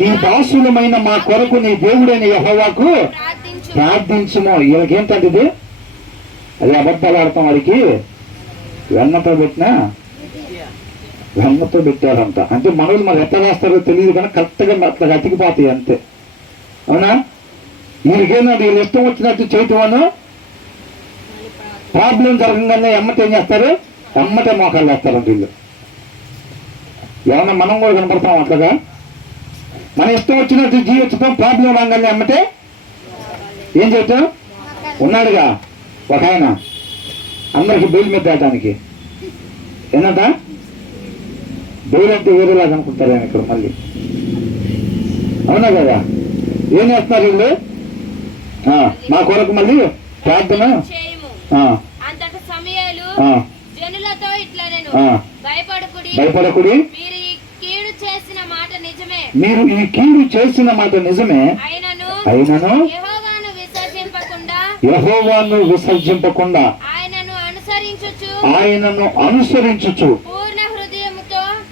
నీ దాసులమైన మా కొరకు నీ దేవుడైన యెహోవాకు ప్రార్థించుము. వీళ్ళకేంటంటే ఇది, అది అబద్ధాలు ఆడతాం. వాడికి వెన్నతో పెట్టారంట. అంటే మనవులు మరి ఎట్లా రాస్తారో తెలియదు కానీ కరెక్ట్గా అట్లా అతికిపోతాయి అంతే. అవునా? వీళ్ళకేనా వీళ్ళు ఇష్టం వచ్చినట్టు చేయటం, ప్రాబ్లం జరగగానే ఎమ్మట ఏం చేస్తారు? ఎమ్మటే మోకాళ్ళు వేస్తారంట వీళ్ళు. ఏమన్నా మనం కూడా కనపడతాం అట్లాగా? మన ఇష్టం వచ్చినట్టు జీవించడం, ప్రాబ్లం రాగానే ఎమ్మటే ఏం చేయటం? ఉన్నాడుగా ఒక ఆయన అందరికి బెయిల్ మీద తేటానికి ఏంటంట, బెయిల్ అంటే వేరేలాగా అనుకుంటారు ఆయన ఇక్కడ మళ్ళీ. అవునా కదా? ఏం చేస్తున్నారు వీళ్ళు? మా కొరకు మళ్ళీ ప్రార్థన. భయపడకుడి, మీరు ఈ కీడు చేసిన మాట నిజమే, అయినను యెహోవాను విసర్జింపకుండా ఆయనను అనుసరించుచు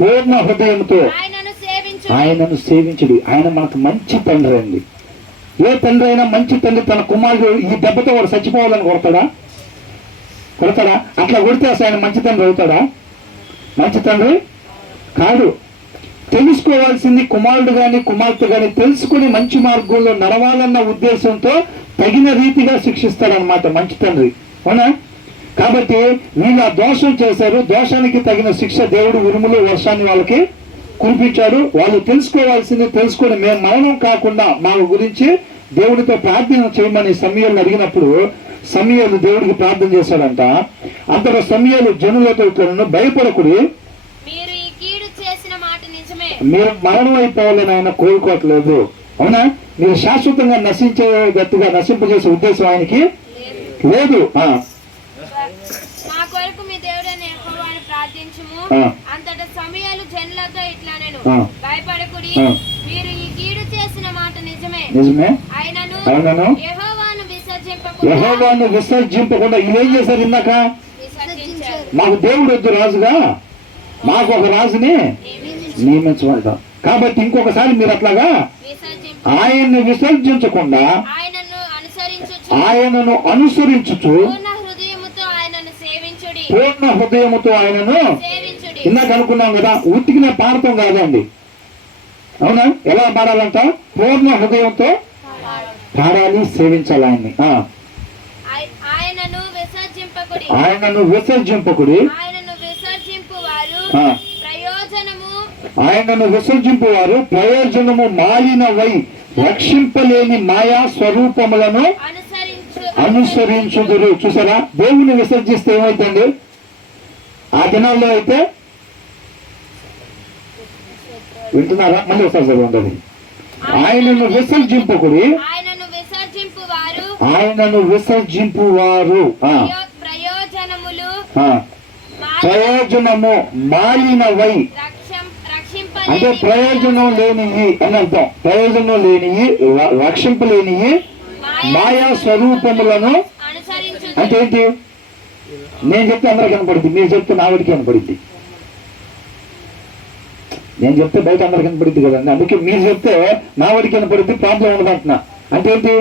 పూర్ణ హృదయంతో ఆయనను సేవించుడు. ఆయన మనకు మంచి తండ్రి అండి. ఏ తండ్రి అయినా మంచి తండ్రి తన కుమారుడు ఈ దెబ్బతో వాడు చచ్చిపోవాలని కొడతాడా? అట్లా కొడితే అసలు ఆయన మంచి తండ్రి అవుతాడా? మంచి తండ్రి కాదు. తెలుసుకోవాల్సింది కుమారుడు గాని కుమార్తె గాని తెలుసుకుని మంచి మార్గంలో నడవాలన్న ఉద్దేశంతో తగిన రీతిగా శిక్షిస్తాడనమాట మంచి తండ్రి. అవునా? కాబట్టి వీళ్ళు ఆ దోషం చేశారు, దోషానికి తగిన శిక్ష దేవుడు ఉరుములు వర్షాన్ని వాళ్ళకి కురిపించాడు. వాళ్ళు తెలుసుకోవాల్సింది తెలుసుకొని మేము మరణం కాకుండా మా గురించి దేవుడితో ప్రార్థన చేయమని సమూయేలుని అడిగినప్పుడు సమూయేలు దేవుడికి ప్రార్థన చేశాడంట. అంతలో సమూయేలు జనులతో భయపడకుడి, మీరు మరణం అయిపోవాలని ఆయన కోరుకోవట్లేదు. అవునా? మీరు శాశ్వతంగా నశించేటట్టుగా నశింపజేసే ఉద్దేశం ఆయనకి లేదు. మా కొరకు మీ దేవుడైన యెహోవాను ప్రార్థించుము. అంతటా సమూయేలు జనులతో ఇట్లా నేను భయపడకుడి, మీరు ఈ కీడు చేసిన మాట నిజమే. ఆయనను యెహోవాను విసర్జింపకుండా వీళ్ళేం చేశారు? ఇందాక విసర్జించారు. మాకు దేవుడు వద్దు రాజుగా, మాకు ఒక రాజుని నియమించమంటాం. కాబట్టి ఇంకొకసారి మీరు అట్లాగా ఆయన్ని విసర్జించకుండా ఆయనను అనుసరించుచు పూర్ణ హృదయముతో ఆయనను ఇందాక అనుకున్నాం కదా, ఉట్టికినే పాడటం కాదండి. అవునా? ఎలా పాడాలంట? పూర్ణ హృదయంతో పాడాలి, సేవించాలి ఆయన్ని. ఆయనను విసర్జింపకుడి, ఆయనను విసర్జింపకుడి, ఆయనను విసర్జింపువారు ప్రయోజనము మాలినవై రక్షింపలేని మాయా స్వరూపములను అనుసరించుదురు. చూసారా? దేవుని విసర్జిస్తే ఏమైందండి? ఆ దినాల్లో అయితే వింటున్నారా? మళ్ళీ ఒకసారి చదవండి. ఆయనను విసర్జింపకుడి, ఆయనను విసర్జింపువారు ప్రయోజనము మాలినవై, అంటే ప్రయోజనం లేనివి అని అర్థం. ప్రయోజనం లేనివి, రక్షింపలేనివి మాయా స్వరూపములను అంటే ఏంటి? నేను చెప్తే అందరికి కనపడుద్ది, మీరు చెప్తే నా వాడికి కనపడుద్ది. నేను చెప్తే బయట అందరికి కనపడుద్ది కదండి, అందుకే మీరు చెప్తే నా వాడికి కనపడుద్ది, ప్రాబ్లం ఉండదంటున్నా. అంటే ఏంటి?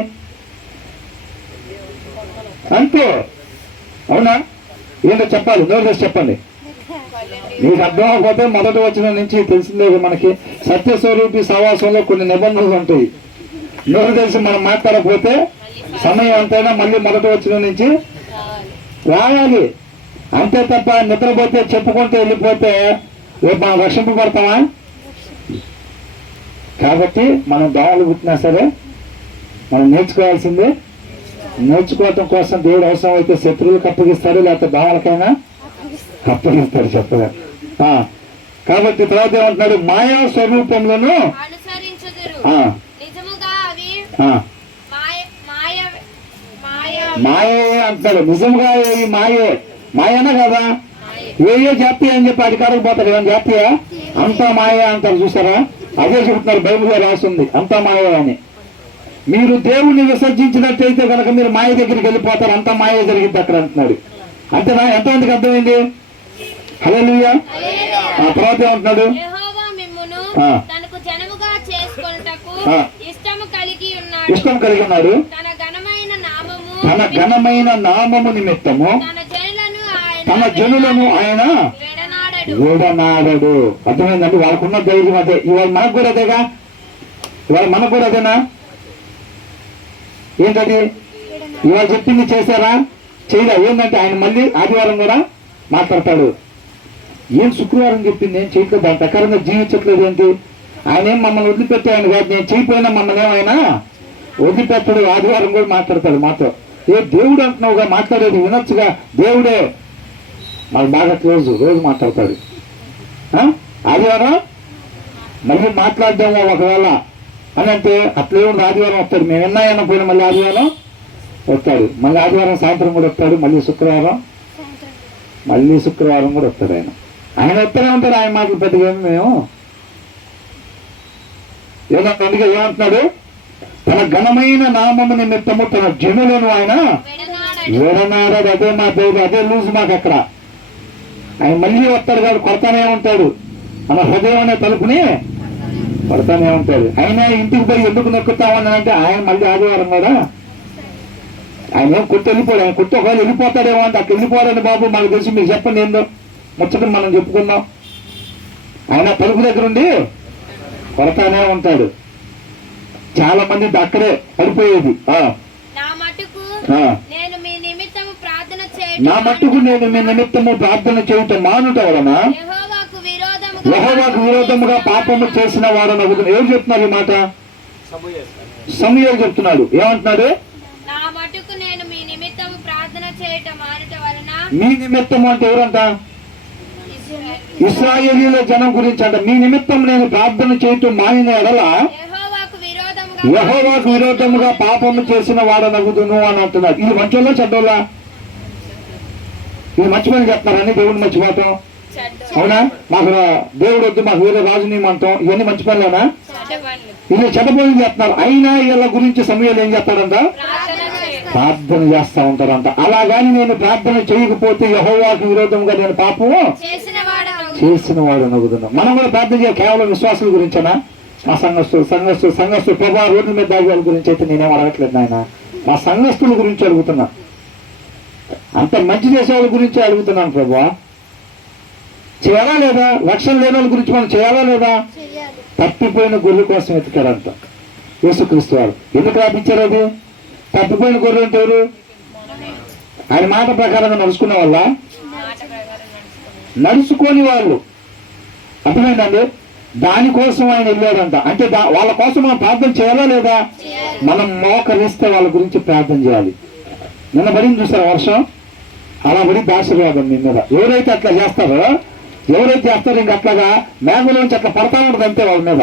అంతే. అవునా? ఏంటో చెప్పాలి, నోరు తెసి చెప్పండి. మీకు అర్థం అవ్వకపోతే మొదటి వచనం నుంచి తెలిసిందే మనకి, సత్యస్వరూపి సహవాసంలో కొన్ని నిబంధనలు ఉంటాయి. నోరు తెలిసి మనం మాట్లాడకపోతే సమయం అంతైనా మళ్ళీ మొదటి వచనం నుంచి రావాలి. అంతే తప్ప నిద్రపోతే చెప్పుకుంటూ వెళ్ళిపోతే రేపు మనం రక్షింపబడతామా? కాబట్టి మనం దోమలు పుట్టినా సరే మనం నేర్చుకోవాల్సిందే. నేర్చుకోవటం కోసం దేవుడు అవసరం అయితే శత్రువులకు అప్పగిస్తాడు, లేకపోతే దోమలకైనా అప్పగిస్తాడు చెప్పగా. కాబట్టి తర్వాత ఏమంటున్నాడు? మాయా స్వరూపములను మాయే అంటాడు. నిజంగా ఈ మాయే మాయనా కదా? ఏయో జాతీయ అని చెప్పి అధికారులు పోతాడు. ఏమన్నా జాతీయ? అంతా మాయే అంటారు. చూసారా? అదే చెబుతున్నారు, బైబిల్లో రాస్తుంది అంతా మాయే అని. మీరు దేవుణ్ణి విసర్జించినట్టయితే కనుక మీరు మాయ దగ్గరికి వెళ్ళిపోతారు, అంతా మాయ జరిగింది అక్కడ అంటున్నాడు. అంతేనా? ఎంతమందికి అర్థమైంది? హల్లెలూయా. ఆ తర్వాత ఏమంటున్నాడు? ఇష్టం కలిగి ఉన్నాడు, తన ఘనమైన నామము నిమిత్తము తన జనులను ఆయన విడనాడడు. అర్థమైందండి? వాళ్ళకున్న ధైర్యం అదే. ఇవాళ మనకు కూడా అదేగా? ఇవాళ మనకు కూడా అదేనా? ఏంటది? ఇవాళ చెప్పింది చేశారా? చేయలే. ఏంటంటే ఆయన మళ్ళీ ఆదివారం కూడా మాట్లాడతాడు. ఏం శుక్రవారం చెప్పింది ఏం చేయట్లేదు, దాని ప్రకారంగా జీవించట్లేదు ఏంటి? ఆయన ఏం మమ్మల్ని వదిలిపెట్టే ఆయన కాదు, నేను చేయకపోయినా మమ్మల్ని ఏమైనా వదిలిపెట్టడు. ఆదివారం కూడా మాట్లాడతాడు మాతో. ఏ దేవుడు అంటున్నావుగా, మాట్లాడేది వినొచ్చుగా. దేవుడే మాకు బాగా క్లోజ్, రోజు మాట్లాడతాడు. ఆదివారం మళ్ళీ మాట్లాడదాము ఒకవేళ అని అంటే అట్లే ఉండి ఆదివారం వస్తాడు. మేము విన్నాయన్న పోయినా మళ్ళీ ఆదివారం వస్తాడు. మళ్ళీ ఆదివారం సాయంత్రం కూడా వస్తాడు. మళ్ళీ శుక్రవారం కూడా వస్తాడు. ఆయన వస్తూనే ఉంటాడు. ఆయన మాటలు పెద్దగా మేము అందుకే ఏమంటున్నాడు? తన ఘనమైన నామము నిమిత్తము తన జనులను ఆయన విడనాడడు. అదే మా దేవుడు, అదే లూజ్ మాకు అక్కడ. ఆయన మళ్ళీ వస్తాడు కాదు, కొడతానే ఉంటాడు. మన హృదయం అనే తలుపుని కొడతానే ఉంటాడు. ఆయన ఇంటికి పోయి ఎందుకు నొక్కుతామని అంటే ఆయన మళ్ళీ ఆదివారం కూడా ఆయన ఏం కొట్టి వెళ్ళిపోయాడు. ఆయన కొట్టి ఒకవేళ వెళ్ళిపోతాడేమో అంటే అక్కడ వెళ్ళిపోవాలని బాబు మాకు తెలిసి మీరు చెప్పండి ఏందో ముచ్చటం మనం చెప్పుకుందాం. ఆయన తలుపు దగ్గర ఉండి కొడతానే ఉంటాడు. చాలా మంది అక్కడే పడిపోయేది. నా మట్టుకు నేను మీ నిమిత్తము ప్రార్థన చేయటం మానుట వలన యెహోవాకు విరోధముగా పాపము చేసిన వారని అవుతుంది. ఎవరు చెప్తున్నారు ఈ మాట? సమూయేలు చెప్తున్నాడు. ఏమంటున్నాడు? మీ నిమిత్తము అంటే ఎవరంట? ఇశ్రాయేలీయుల జనం గురించి అంట, మీ నిమిత్తం నేను ప్రార్థన చేయటం మానిన ఎడల యెహోవాకు విరోధముగా పాపము చేసిన వాడనగుదును అని అంటున్నారు. ఇది మంచోళ్ళ చెడ్డోళ్ళ? ఇది మంచి పని చెప్తున్నారని దేవుడిని మర్చిపోతాం, అవునా? మాకు దేవుడు వద్దు, మాకు వేరే రాజు నియమంటాం, ఇవన్నీ మంచి పనులేనా? వీళ్ళు చెడ్డ పనులు చేస్తున్నారు. అయినా వీళ్ళ గురించి సమయాలు ఏం చేస్తారంట? ప్రార్థన చేస్తా ఉంటారంట. అలాగాని నేను ప్రార్థన చేయకపోతే యెహోవాకు విరోధంగా నేను పాపము చేసిన వాడు నవ్వుతున్నాం. మనం కూడా ప్రార్థన చేయాలి. కేవలం విశ్వాసుల గురించేనా? మా సంఘస్థులు ప్రభా రోడ్ల మీద దాగి వాళ్ళ గురించి అయితే నేనేం అడగట్లేదు నాయన, మా సంఘస్థుల గురించి అడుగుతున్నా. అంత మంచి చేసే వాళ్ళ గురించి అడుగుతున్నాను ప్రభా. చేయాలా లేదా? లక్ష్యం లేని వాళ్ళ గురించి మనం చేయాలా లేదా? తప్పిపోయిన గొర్రెల కోసం వెతికారంట యేసుక్రీస్తు వారు. ఎందుకు రాపించారు అది? తప్పిపోయిన గొర్రెలు అంటే ఎవరు? ఆయన మాట ప్రకారంగా నడుచుకునే వాళ్ళ, నడుచుకోని వాళ్ళు. అర్థమైందండి? దానికోసం ఆయన వెళ్ళాడంట. అంటే వాళ్ళ కోసం మనం ప్రార్థన చేయాలా లేదా? మనం మోకరిస్తే వాళ్ళ గురించి ప్రార్థన చేయాలి. నిన్న పడింది చూసారా వర్షం? అలా పడింది ఆశీర్వాదం మీ మీద. ఎవరైతే అట్లా చేస్తారో ఇంక అట్లాగా మేఘలోంచి అట్లా పడతా ఉంటుంది అంతే వాళ్ళ మీద.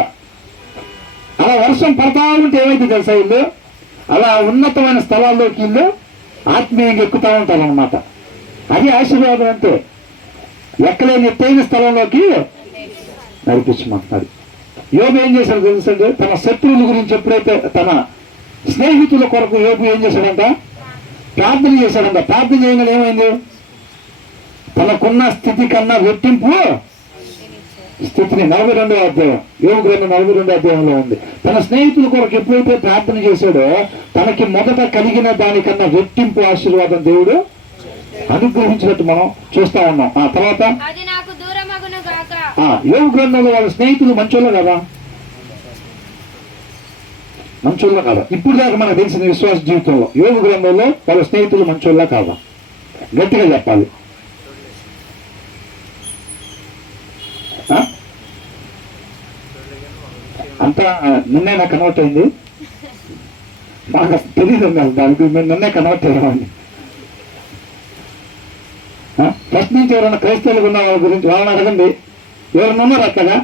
అలా వర్షం పడతా ఉంటే ఏమైతే తెలుసా, వీళ్ళు అలా ఉన్నతమైన స్థలాల్లోకి వీళ్ళు ఆత్మీయంగా ఎక్కుతూ ఉంటారు అనమాట. అది ఆశీర్వాదం అంటే. ఎక్కలేని ఎత్తైన స్థలంలోకి నడిపించమంటున్నాడు. యోబు ఏం చేశాడు తెలుసండి? తన శత్రువుల గురించి ఎప్పుడైతే తన స్నేహితుల కొరకు యోబు ఏం చేశాడంట? ప్రార్థన చేశాడంట. ప్రార్థన చేయడం ఏమైంది? తనకున్న స్థితి కన్నా రెట్టింపు స్థితిని 42వ అధ్యాయం, యోబు గ్రంథం 42వ అధ్యాయంలో ఉంది. తన స్నేహితుల కొరకు ఎప్పుడైతే ప్రార్థన చేశాడో తనకి మొదట కలిగిన దానికన్నా రెట్టింపు ఆశీర్వాదం దేవుడు అనుగ్రహించినట్టు మనం చూస్తా ఉన్నాం. ఆ తర్వాత యోబు గ్రంథంలో వాళ్ళ స్నేహితులు మంచోళ్ళ కదా? మంచోళ్ళ కాదా? ఇప్పుడు దాకా మనకు తెలిసిన విశ్వాస జీవితంలో యోబు గ్రంథంలో వాళ్ళ స్నేహితులు మంచోళ్ళ కాదా? గట్టిగా చెప్పాలి. అంతా నిన్నే నాకు కన్వర్ట్ అయింది. మాకు తెలియదు దానికి, మేము నిన్నే కన్వర్ట్ అయ్యామండి. ఫస్ట్ నుంచి ఎవరైనా క్రైస్తవులు ఉన్న వాళ్ళ గురించి వాళ్ళని అడగండి. ఎవరైనా ఉన్నారు అట్లాగా?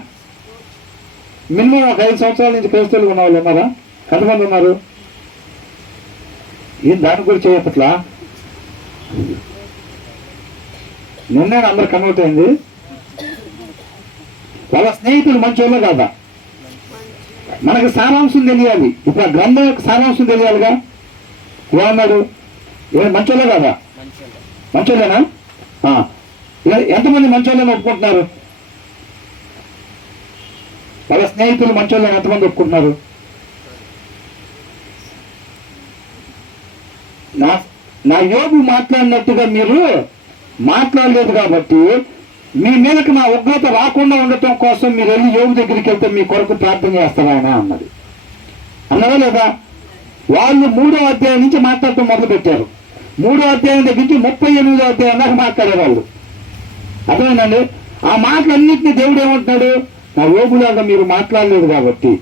మినిమం ఒక 5 సంవత్సరాల నుంచి క్రైస్తవులు ఉన్న వాళ్ళు ఉన్నారా? ఎంతమంది ఉన్నారు? ఏం దానికి కూడా చేయట్లా? నిన్నే అందరు కన్వర్ట్ అయింది. వాళ్ళ స్నేహితులు మంచోళ్ళే కాదా? మనకు సారాంశం తెలియాలి. ఇప్పుడు ఆ గ్రంథం యొక్క సారాంశం తెలియాలిగా. ఏమన్నాడు? మంచోళ్ళే కాదా? మంచోళ్ళేనా? ఎంతమంది మంచోళ్ళని ఒప్పుకుంటున్నారు? వాళ్ళ స్నేహితులు మంచోళ్ళని ఎంతమంది ఒప్పుకుంటున్నారు? నా యోబు మాట్లాడినట్టుగా మీరు మాట్లాడలేదు కాబట్టి మీ మీదకి నా ఉగ్రత రాకుండా ఉండటం కోసం మీరు వెళ్ళి యోబు దగ్గరికి వెళ్తే మీ కొరకు ప్రార్థన చేస్తారా ఆయన అన్నది. అన్నదా లేదా? వాళ్ళు 3వ అధ్యాయం నుంచి మాట్లాడటం మొదలు పెట్టారు. 3వ అధ్యాయం దగ్గర నుంచి 38వ అధ్యాయం దాకా మాట్లాడేవాళ్ళు. అర్థమైందండి? ఆ మాటలన్నింటినీ దేవుడు ఏమంటున్నాడు? నా యోబులాగా మీరు మాట్లాడలేదు కాబట్టి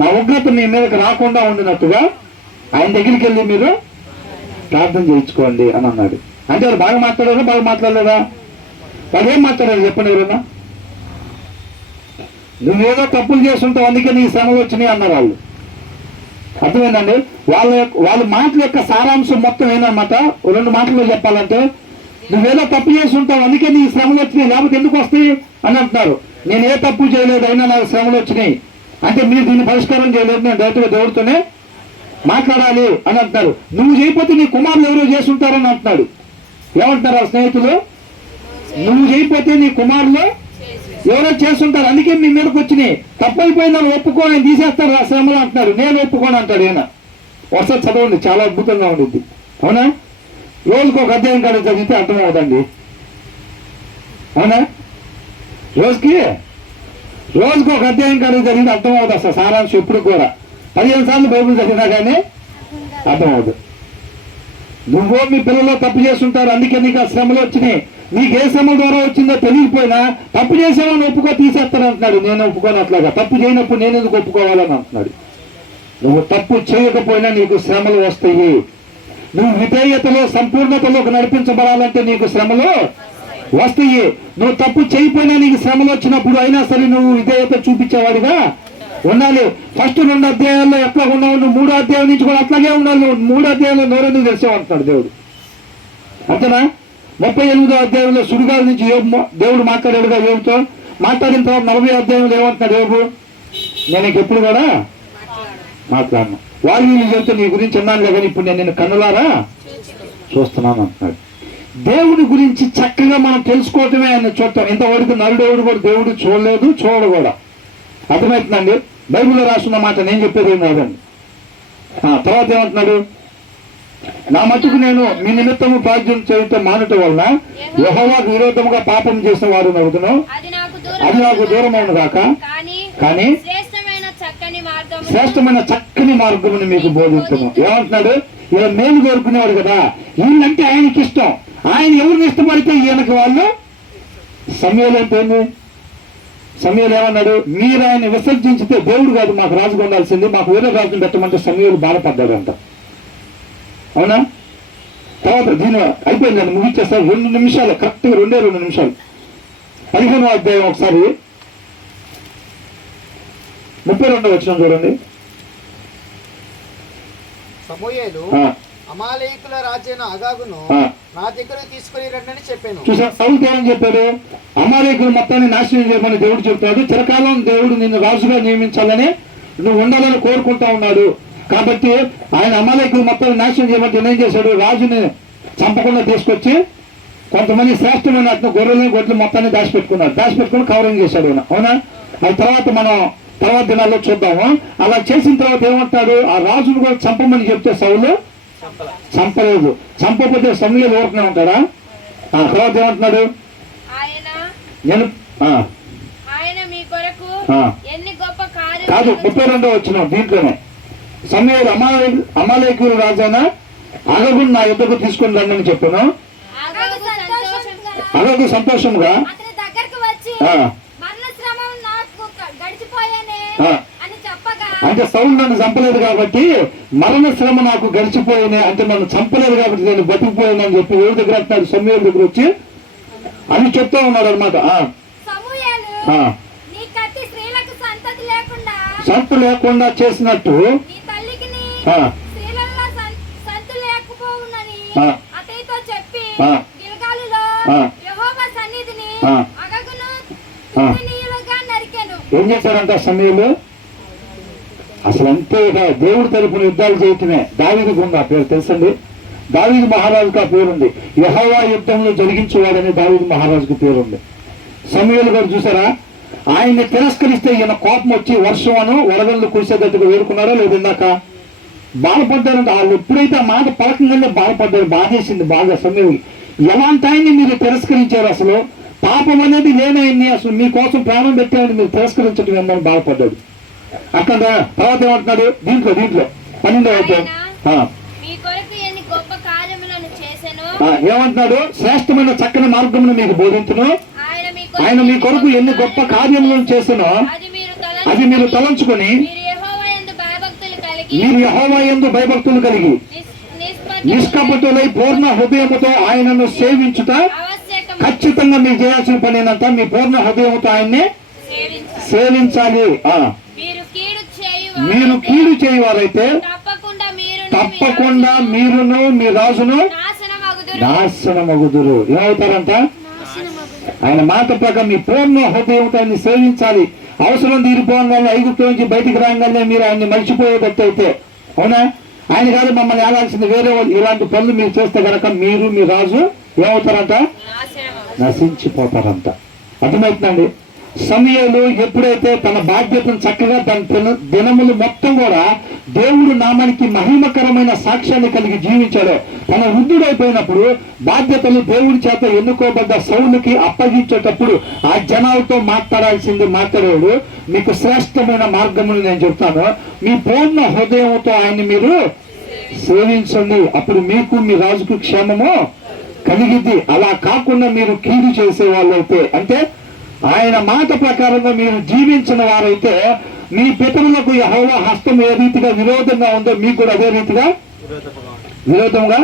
నా ఉగ్రత మీ మీదకి రాకుండా ఉండినట్టుగా ఆయన దగ్గరికి వెళ్ళి మీరు ప్రార్థన చేయించుకోండి అని అన్నాడు. అంటే వాళ్ళు బాగా మాట్లాడారా? బాగా మాట్లాడలేదా? వాళ్ళు ఏం మాట్లాడారు చెప్పండి ఎవరన్నా? నువ్వేదో తప్పులు చేస్తుంటావు అందుకే నీ శ్రమలు వచ్చినాయి అన్నారు వాళ్ళు. అర్థమైందండి? వాళ్ళ మాటల యొక్క సారాంశం మొత్తం ఏంటన్నమాట, 2 మాటల్లో చెప్పాలంటే, నువ్వేదో తప్పు చేసి ఉంటావు అందుకే నీ శ్రమలు వచ్చినాయి, లేకపోతే ఎందుకు వస్తాయి అని అంటున్నారు. నేను ఏ తప్పు చేయలేదు అయినా నాకు శ్రమలు వచ్చినాయి అంటే మీరు దీన్ని పరిష్కారం చేయలేదు, నేను డైరెక్ట్గా దేవుడితోనే మాట్లాడాలి అని అంటున్నారు. నువ్వు చేయకపోతే నీ కుమారులు ఎవరో చేస్తుంటారని అంటున్నాడు. ఏమంటున్నారు ఆ స్నేహితులు? నువ్వు చేయకపోతే నీ కుమారులు ఎవరో చేస్తుంటారు అందుకే మీ మీదకి వచ్చినాయి, తప్పైపోయిందని ఒప్పుకోని తీసేస్తారు ఆ శ్రమలు అంటున్నాడు. నేను ఒప్పుకోను అంటాడు ఈయన. ఒకసారి చదవండి, చాలా అద్భుతంగా ఉండిద్ది. అవునా? రోజుకు ఒక అధ్యాయం కాడ చదివితే అర్థమవుతండి. అవునా? రోజుకు ఒక అధ్యాయం కాడ చదివితే అర్థమవుతుంది. అసలు సారాంశం ఇప్పుడు కూడా 15 సార్లు బైబిల్ చదివినా కానీ అర్థమవుతుంది. నువ్వో మీ పిల్లలు తప్పు చేస్తుంటారు అందుకే నీకు ఆ శ్రమలు వచ్చినాయి. నీకు ఏ శ్రమ ద్వారా వచ్చిందో తెలియకపోయినా తప్పు చేసామని ఒప్పుకో తీసేస్తాను అంటున్నాడు. నేను ఒప్పుకోను అట్లాగా. తప్పు చేయనప్పుడు నేను ఎందుకు ఒప్పుకోవాలని అంటున్నాడు. నువ్వు తప్పు చేయకపోయినా నీకు శ్రమలు వస్తాయి. నువ్వు విధేయతలో సంపూర్ణతలోకి నడిపించబడాలంటే నీకు శ్రమలు వస్తాయి. నువ్వు తప్పు చేయకపోయినా నీకు శ్రమలు వచ్చినప్పుడు అయినా సరే నువ్వు విధేయత చూపించేవాడిగా ఉండాలి. ఫస్ట్ 2 అధ్యాయాల్లో ఎట్లా ఉన్నావు, నువ్వు 3వ అధ్యాయం నుంచి కూడా అట్లాగే ఉండాలి. నువ్వు 3వ అధ్యాయంలో నోరెందుకు తెరిచావంటున్నాడు దేవుడు. అంతేనా? 38వ అధ్యాయంలో సుడిగాలి నుంచి దేవుడు మాట్లాడాడుగా యోబుతో. మాట్లాడిన తర్వాత 40వ అధ్యాయంలో ఏమంటున్నాడు యోబు, నేను ఎప్పుడు కూడా మాట్లాడను. వాళ్ళు వీళ్ళు చెబుతా నీ గురించి అన్నాను కానీ ఇప్పుడు నేను నిన్ను కన్నులారా చూస్తున్నాను అంటున్నాడు. దేవుడి గురించి చక్కగా మనం తెలుసుకోవటమే ఆయన చూడటం. ఇంతవరకు నరుడెవడు కూడా దేవుడు చూడలేదు, చూడడు కూడా. అర్థమవుతుందండి? బైబిల్లో రాస్తున్న మాట నేను చెప్పేది ఏం కాదండి. తర్వాత ఏమంటున్నాడు, నా మటుకు నేను మీ నిమిత్తము ప్రార్థన చేయటం మానటం వలన యెహోవాకు విరోధముగా పాపం చేసిన వారు నవ్వుతున్నాం, అది నాకు దూరమైన కాక కానీ శ్రేష్టమైన చక్కని మార్గముని మీకు బోధించము. ఏమంటున్నాడు, ఈయన మేలు కోరుకునేవాడు కదా, వీళ్ళంటే ఆయనకి ఇష్టం. ఆయన ఎవరిని ఇష్టపడితే ఈయనకి వాళ్ళు. సమూయేలు అంటే ఏంది? సమూయేలు ఏమన్నాడు, మీరు ఆయన విసర్జించితే దేవుడు కాదు మాకు రాజుగా ఉండాల్సింది, మాకు వేరే రాజుని పెట్టమంటే సమూయేలు బాధపడ్డాడు అంట. అవునా? తర్వాత దీని అయిపోయిందండి, ముగించేస్తారు. 2 నిమిషాలు, కరెక్ట్గా 2 నిమిషాలు. 15వ అధ్యాయం ఒకసారి 32 వచనం చూడండి. సమూయేలు అమాలేకుల రాజైన అగాగును నా దగ్గరకు తీసుకుని రండి చెప్పాను. చూసా, సౌలు ఏమని చెప్పాడు, అమాలేకులు మొత్తాన్ని నాశనం చేయమని దేవుడు చెప్తాడు. చిరకాలం దేవుడు నిన్ను రాజుగా నియమించాలని నువ్వు ఉండాలని కోరుకుంటా ఉన్నాడు. కాబట్టి ఆయన అమాలేకులు మొత్తాన్ని నాశనం చేయమంటే ఏం చేశాడు, రాజుని చంపకుండా తీసుకొచ్చి కొంతమంది శ్రేష్టమైన గొర్రెలని గొడ్లు మొత్తాన్ని దాచిపెట్టుకుని కవరింగ్ చేశాడు. అవునా? అది తర్వాత దినాల్లో చూద్దాము. అలా చేసిన తర్వాత ఏమంటాడు, ఆ రాజును కూడా చంపమని చెప్తే సౌలు చంపలేదు. చంపకపోతే సమూయేలు ఊరుకునే ఉంటాడా? తర్వాత ఏమంటున్నాడు, నేను కాదు 32వ వచనం దీంట్లోనే సమూయేలు అమాలేకుల రాజైన అగగును నా యుద్ధకు తీసుకొని రండి అని చెప్పాను. అగగు సంతోషంగా అంటే సౌలు నన్ను చంపలేదు కాబట్టి మరణ శ్రమ నాకు గడిచిపోయానే, అంటే నన్ను చంపలేదు కాబట్టి నేను బతికిపోయాను అని చెప్పి ఎవరి దగ్గర అంటున్నాడు, సమూయేలు దగ్గర వచ్చి అని చెప్తా ఉన్నాడు అనమాట. సంత లేకుండా చేసినట్టు ఏం చేశారంట సమూయేలు? అసలు అంతేగా దేవుడి తరపున యుద్ధాలు చేయటమే. దావీదుకు ఉంది ఆ పేరు తెలుసండి, దావీదు మహారాజుకు ఆ పేరుంది. యెహోవా యుద్ధంలో జరిగించేవాడని దావీదు మహారాజుకు పేరుంది. సమూయేలు గారు చూసారా, ఆయన్ని తిరస్కరిస్తే ఈయన కోపం వచ్చి వర్షం అను వడగళ్ళు కురిసేటట్టుగా వేడుకున్నారో లేదు, ఇందాక బాధపడ్డారంట. వాళ్ళు ఎప్పుడైతే ఆ మాట పలకంగానే బాధపడ్డారు, బాధేసింది బాగా సమూయేలు. ఎలాంటి ఆయన్ని మీరు తిరస్కరించారు, అసలు పాపం అనేది లేనయన్ని, అసలు మీకోసం ప్రాణం పెట్టామని మీరు తిరస్కరించడం ఏమని బాధపడ్డాడు. అక్కడ తర్వాత ఏమంటున్నాడు దీంట్లో 12వ అధ్యాయం ఏమంటున్నాడు, శ్రేష్టమైన చక్కని మార్గమును మీకు బోధించును, ఆయన మీ కొరకు ఎన్ని గొప్ప కార్యములను చేసినో అది మీరు తలంచుకొని మీరు యెహోవా యందు భయభక్తులు కలిగి నిష్కపటులై పూర్ణ హృదయముతో ఆయనను సేవించుట ఖచ్చితంగా మీరు చేయాల్సిన పని ఏంటంటే మీ పూర్ణ హృదయముతో ఆయన్ని సేవించాలి. మీరు కీడు చేయవారైతే తప్పకుండా మీరును మీ రాజును నాశనమగుదురు. ఏమవుతారంట? ఆయన మాట ప్రకారం మీ పూర్ణ హృదయంతో ఆయన్ని సేవించాలి. అవసరం తీరిపోగానే ఐగుప్తు నుంచి బయటికి రాగానే మీరు ఆయన్ని మర్చిపోయేటట్టు అయితే, అవునా? ఆయన కాదు మమ్మల్ని ఏలాల్సింది వేరే వాళ్ళు. ఇలాంటి పనులు మీరు చేస్తే కనుక మీరు మీ రాజు ఏమవుతారంట? నశించిపోతారంట. అర్థమవుతుందండి? సమూయేలు ఎప్పుడైతే తన బాధ్యతను చక్కగా తన దినములు మొత్తం కూడా దేవుడు నామానికి మహిమకరమైన సాక్ష్యాన్ని కలిగి జీవించాడో, తన వృద్ధుడైపోయినప్పుడు బాధ్యతలు దేవుడి చేత ఎన్నుకోబడ్డ సౌలుకి అప్పగించేటప్పుడు ఆ జనాలతో మాట్లాడాడు. మీకు శ్రేష్టమైన మార్గమును నేను చెప్తాను, మీ పూర్ణ హృదయంతో ఆయన్ని మీరు సేవించండి, అప్పుడు మీకు మీ రాజుకు క్షేమము కలిగిద్ది. అలా కాకుండా మీరు కీడు చేసే వాళ్ళైతే, అంటే ఆయన మాట ప్రకారంగా మీరు జీవించిన వారైతే మీ పితరులకు యెహోవా హస్తం ఏ రీతిగా విరోధంగా ఉందో మీకు కూడా అదే రీతిగా విరోధంగా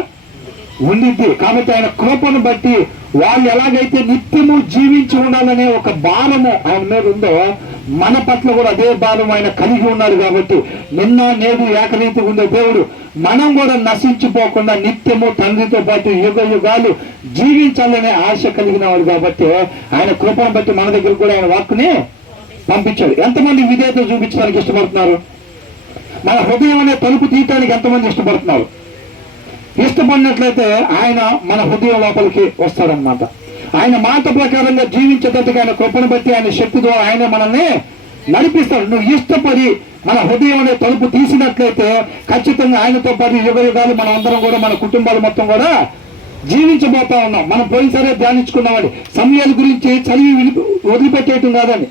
ఉండిద్ది. కాబట్టి ఆయన కృపను బట్టి వాళ్ళు ఎలాగైతే నిత్యము జీవించి ఉండాలనే ఒక భారము ఆయన మీద ఉందో మన పట్ల కూడా అదే భారం ఆయన కలిగి ఉన్నారు. కాబట్టి నిన్న నేడు ఏకరీతిగా ఉండే దేవుడు మనం కూడా నశించిపోకుండా నిత్యము తండ్రితో పాటు యుగ యుగాలు జీవించాలనే ఆశ కలిగిన వాడు. కాబట్టి ఆయన కృపను బట్టి మన దగ్గర కూడా ఆయన వాక్కుని పంపించాడు. ఎంతమంది విధేయత చూపించడానికి ఇష్టపడుతున్నారు? మన హృదయం అనే తలుపు తీయటానికి ఎంతమంది ఇష్టపడుతున్నారు? ఇష్టపడినట్లయితే ఆయన మన హృదయం లోపలికి వస్తాడనమాట. ఆయన మాట ప్రకారంగా జీవించేటట్టుగా ఆయన కృపను బట్టి ఆయన శక్తి ద్వారా ఆయన మనల్ని నడిపిస్తాడు. నువ్వు ఇష్టపడి మన హృదయం అనే తలుపు తీసినట్లయితే ఖచ్చితంగా ఆయనతో పాటు యుగ యుగాలు మనం అందరం కూడా మన కుటుంబాలు మొత్తం కూడా జీవించబోతా ఉన్నాం. మనం పోయినసారే ధ్యానించుకున్నామండి. సమయాల గురించి చదివి వదిలిపెట్టేయటం కాదండి.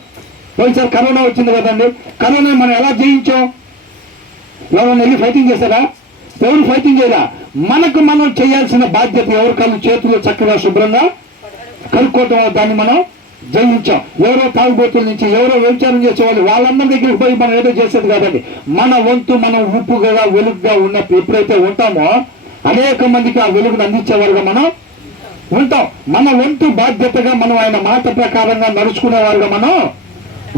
పోయినసారి కరోనా వచ్చింది కదండి. కరోనా మనం ఎలా జయించాం? ఎవరైనా వెళ్ళి ఫైటింగ్ చేశారా? ఎవరు ఫైటింగ్ చేయరా? మనకు మనం చేయాల్సిన బాధ్యత ఎవరి కళ్ళు చేతులు చక్కగా శుభ్రంగా కలుపుకోవటం వల్ల దాన్ని మనం జయించాం. ఎవరో తాగుబోతుల నుంచి ఎవరో వ్యభిచారం చేసేవాళ్ళు వాళ్ళందరి దగ్గరికి పోయి మనం ఏదో చేసేది కాదండి. మన వంతు మనం ఉప్పుగా వెలుగుగా ఉన్నప్పుడు ఎప్పుడైతే ఉంటామో అనేక మందికి ఆ వెలుగును అందించేవారుగా మనం ఉంటాం. మన వంతు బాధ్యతగా మనం ఆయన మాట ప్రకారంగా నడుచుకునేవారుగా మనం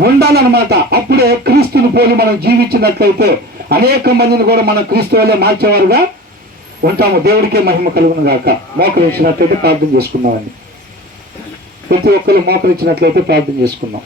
ఉండాలన్నమాట. అప్పుడే క్రీస్తుని పోలి మనం జీవించినట్లయితే అనేక మందిని కూడా మనం క్రీస్తు వల్లే మార్చేవారుగా ఉంటాము. దేవుడికే మహిమ కలుగును గాక. మోకరించినట్లయితే ప్రార్థన చేసుకుందామండి. ప్రతి ఒక్కరు మోకరించినట్లయితే ప్రార్థన చేసుకుందాం.